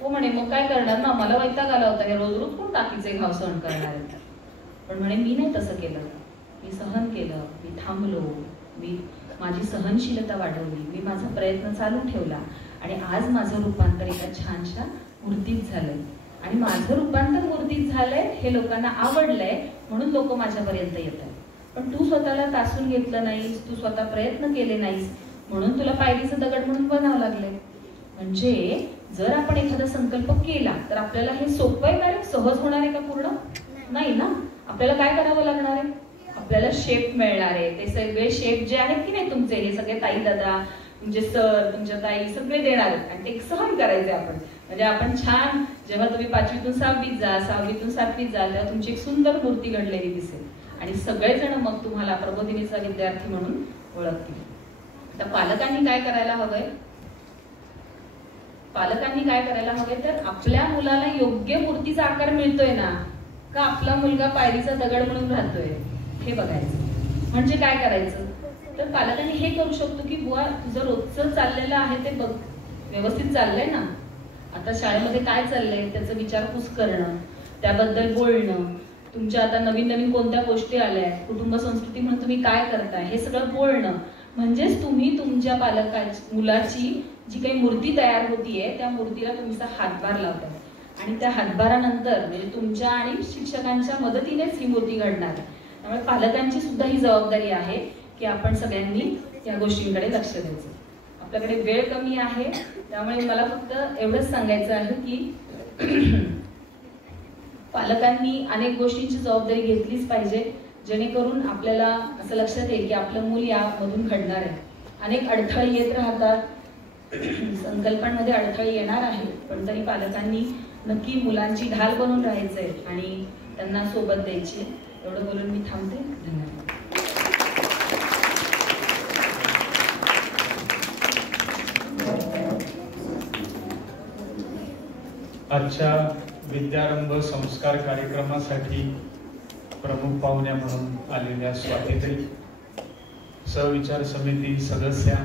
हो म्हणे, मग काय करणार ना, मला वैताग आला होता, हे रोज रोज कोण टाकीचे घाव सहन करणार. पण म्हणे मी नाही तसं केलं, मी सहन केलं, मी थांबलो, मी माझी सहनशीलता वाढवली, मी माझा प्रयत्न चालू ठेवला आणि आज माझं रूपांतर एका छानशा मूर्तीत झालंय. आणि माझं रूपांतर मूर्तीत झालंय हे लोकांना आवडलंय म्हणून लोक माझ्यापर्यंत येत आहेत. पण तू स्वतःला तासून घेतलं नाहीस, तू स्वतः प्रयत्न केले नाहीस म्हणून तुला पायरीचं दगड म्हणून बनावं लागलंय. म्हणजे जर आपण एखादा संकल्प केला तर आपल्याला हे सोपं येणार आहे, सहज होणार आहे का पूर्ण? नाही ना. आपल्याला काय करावं लागणार आहे, आपल्याला शेप मिळणार आहे. ते सगळे शेप जे आहेत की नाही तुमचे, हे सगळे ताई दादा, तुमचे सर, तुमच्या ताई सगळे देणार आहेत आणि ते सहन करायचे आपण. म्हणजे आपण छान, जेव्हा तुम्ही 5वीतून 6वीत जा, 6वीतून 7वीत जा, तेव्हा तुमची एक सुंदर मूर्ती घडलेली दिसेल आणि सगळेजण मग तुम्हाला प्रबोधिनीचा विद्यार्थी म्हणून ओळखतील. आता पालकांनी काय करायला हवंय, तर आपल्या मुलाला योग्य मूर्तीचा आकार मिळतोय ना, का आपला मुलगा पायरीचा दगड म्हणून राहतोय हे बघायचं. म्हणजे काय करायचं, तर पालकांनी हे करू शकतो की बुवा तुझं रोजचं चाललेलं आहे ते बघ, व्यवस्थित चाललंय ना, आता शाळेमध्ये काय चाललंय त्याचं विचारपूस करणं, त्याबद्दल बोलणं, तुमच्या आता नवीन नवीन कोणत्या गोष्टी आल्या, कुटुंब संस्कृती म्हणून तुम्ही काय करताय हे सगळं बोलणं. म्हणजेच तुम्ही तुमच्या मुलाची जी काही मूर्ती तयार होतीये त्या मूर्तीला तुमचा हातभार लावताय आणि त्या हातभारानंतर म्हणजे तुमच्या आणि शिक्षकांच्या मदतीनेच ही मूर्ती घडणार. त्यामुळे पालकांची सुद्धा ही जबाबदारी आहे की आपण सगळ्यांनी या गोष्टींकडे लक्ष द्यायचं. आपल्याकडे वेळ कमी आहे त्यामुळे मला फक्त एवढंच सांगायचं आहे की पालकांनी अनेक गोष्टींची जबाबदारी घेतलीच पाहिजे, जेणेकरून आपल्याला असं लक्षात येईल की आपलं मूल यामधून घडणार आहे. अनेक अडथळे येत राहतात, संकल्पांमध्ये अडथळे येणार आहेत, पण तरी पालकांनी नक्की मुलांची ढाल बनून राहायचंय आणि त्यांना सोबत द्यायची. एवढं बोलून मी थांबते. धन्यवाद. आजच्या विद्यारंभ संस्कार कार्यक्रमासाठी प्रमुख पाहुण्या म्हणून आलेल्या स्वातीताई, सहविचार समिती सदस्या,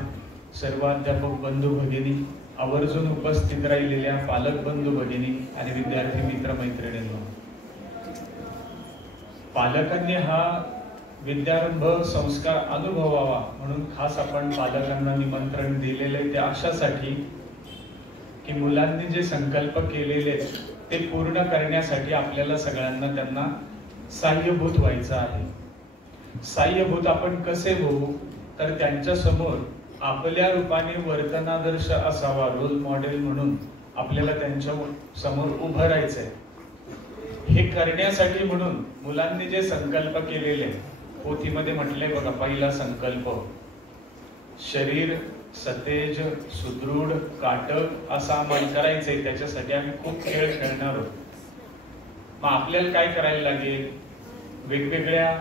सर्व अध्यापक बंधू भगिनी, आवर्जून उपस्थित राहिलेल्या पालक बंधू भगिनी आणि विद्यार्थी मित्र मैत्रिणींनो, पालकांनी हा विद्यारंभ संस्कार अनुभवावा म्हणून खास आपण पालकांना निमंत्रण दिलेले ते अशासाठी की मुलांनी जे संकल्प केलेले ते पूर्ण करण्यासाठी आपल्याला सगळ्यांना त्यांना साह्यभूत व्हायचं आहे. साह्यभूत आपण कसे होऊ, तर त्यांच्या समोर आपल्या रूपाने वर्तनादर्श असावा, रोल मॉडेल म्हणून आपल्याला त्यांच्या समोर उभं राहायचंय. हे करण्यासाठी म्हणून मुलांनी जे संकल्प केलेले, पोथीमध्ये म्हटलंय बघा, पहिला संकल्प शरीर सतेज सुदृढ काटक असं आम्हाला करायचंय. त्याच्यासाठी आम्ही खूप खेळ खेळणार आहोत. मग आपल्याला काय करायला लागेल, वेगवेगळ्या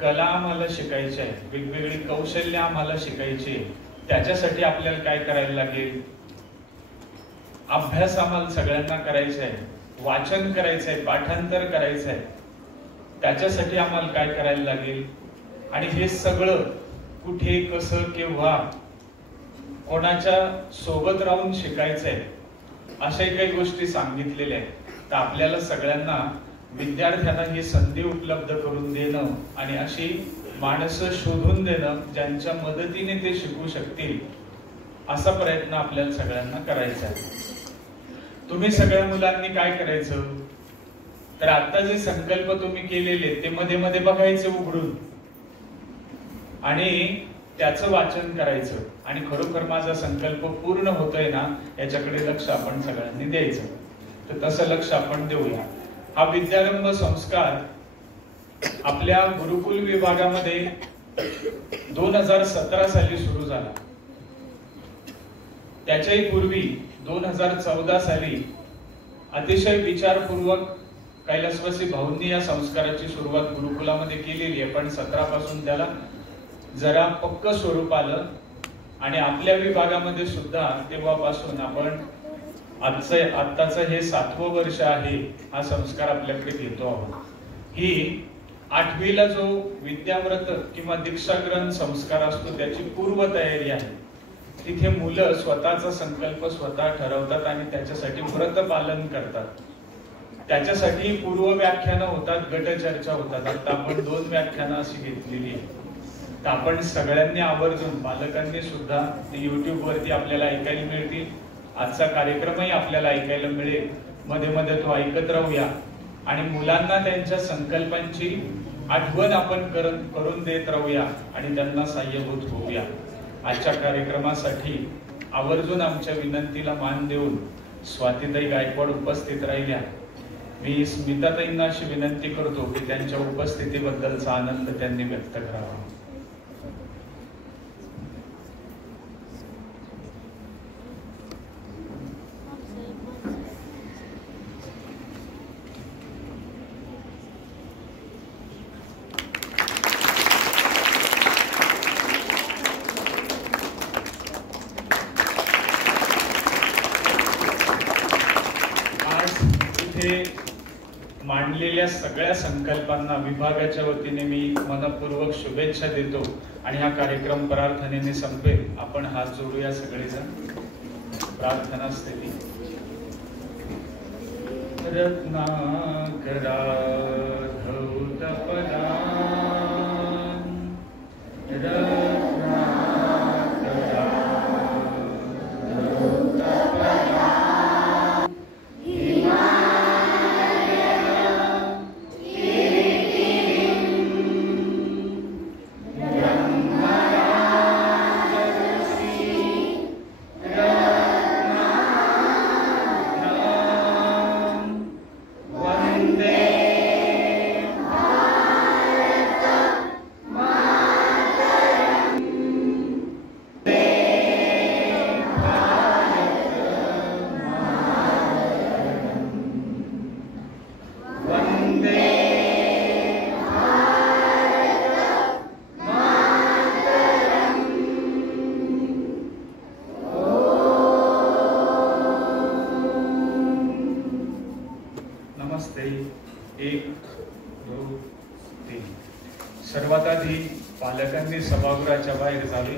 कला आम्हाला शिकायच्या आहेत, वेगवेगळी कौशल्य आम्हाला शिकायची. त्याच्यासाठी आपल्याला काय करायला लागेल, अभ्यास आम्हाला सगळ्यांना करायचा आहे. वाचन करायचंय, पाठांतर करायचंय, त्याच्यासाठी आम्हाला काय करायला लागेल आणि हे सगळं कुठे, कसं, केव्हा, कोणाच्या सोबत राहून शिकायचंय, अशाही काही गोष्टी सांगितलेल्या आहेत. तर आपल्याला सगळ्यांना, विद्यार्थ्यांना ही संधी उपलब्ध करून देणं आणि अशी माणसं शोधून देणं ज्यांच्या मदतीने ते शिकू शकतील, असा प्रयत्न आपल्याला सगळ्यांना करायचा आहे. तुम्ही सगळ्या मुलांनी काय करायचं, तर आता जे संकल्प तुम्ही केलेले ते मध्ये मध्ये बघायचे उघडून आणि त्याचं वाचन करायचं आणि खरोखर माझा संकल्प पूर्ण होतोय ना याच्याकडे लक्ष आपण सगळ्यांनी द्यायचं. तर तसं लक्ष आपण देऊया. हा विद्यारंभ संस्कार आपल्या गुरुकुल विभागामध्ये 2017 साली सुरू झाला. त्याच्याही पूर्वी 2014 साली अतिशय विचारपूर्वक कैलासवासी भाऊंनी या संस्काराची सुरुवात गुरुकुलामध्ये केलेली आहे. पण 17 पासून त्याला जरा पक्क स्वरूप आलं आणि आपल्या विभागामध्ये सुद्धा तेव्हापासून आपण आत्ताचं हे 7वं वर्ष आहे हा संस्कार आपल्याकडे घेतो आहोत. ही 8वीला जो विद्याव्रत किंवा दीक्षाग्रहण संस्कार असतो त्याची पूर्वतयारी आहे. तिथे मुलं स्वतःचा संकल्प स्वतः ठरवतात आणि त्याच्यासाठी व्रत पालन करतात. त्याच्यासाठी पूर्व व्याख्यानं होतात, गटचर्चा होतात. आता आपण 2 व्याख्यानं अशी घेतलेली आहे. तर आपण सगळ्यांनी आवर्जून, पालकांनी सुद्धा YouTube वरती आपल्याला ऐकायला मिळतील. आजचा कार्यक्रमही आपल्याला ऐकायला मिळेल. मध्ये मध्ये तो ऐकत राहूया आणि मुलांना त्यांच्या संकल्पांची आठवण आपण करून देत राहूया आणि त्यांना सहाय्यभूत होऊया. आजच्या कार्यक्रमासाठी आवर्जून आमच्या विनंतीला मान देऊन स्वातीताई गायकवाड उपस्थित राहिल्या. मी स्मिताताईंना अशी विनंती करतो की त्यांच्या उपस्थितीबद्दलचा आनंद त्यांनी व्यक्त करावा. मांडलेल्या सगळ्या संकल्पांना विभागाच्या वतीने मी मनपूर्वक शुभेच्छा देतो आणि हा कार्यक्रम प्रार्थनेने संपेल. आपण हात जोडूया सगळेजण. प्रार्थना स्थली. रत्नाकरा धौतपदा सर्वात आधी पालकांनी सभागृहाच्या बाहेर जावे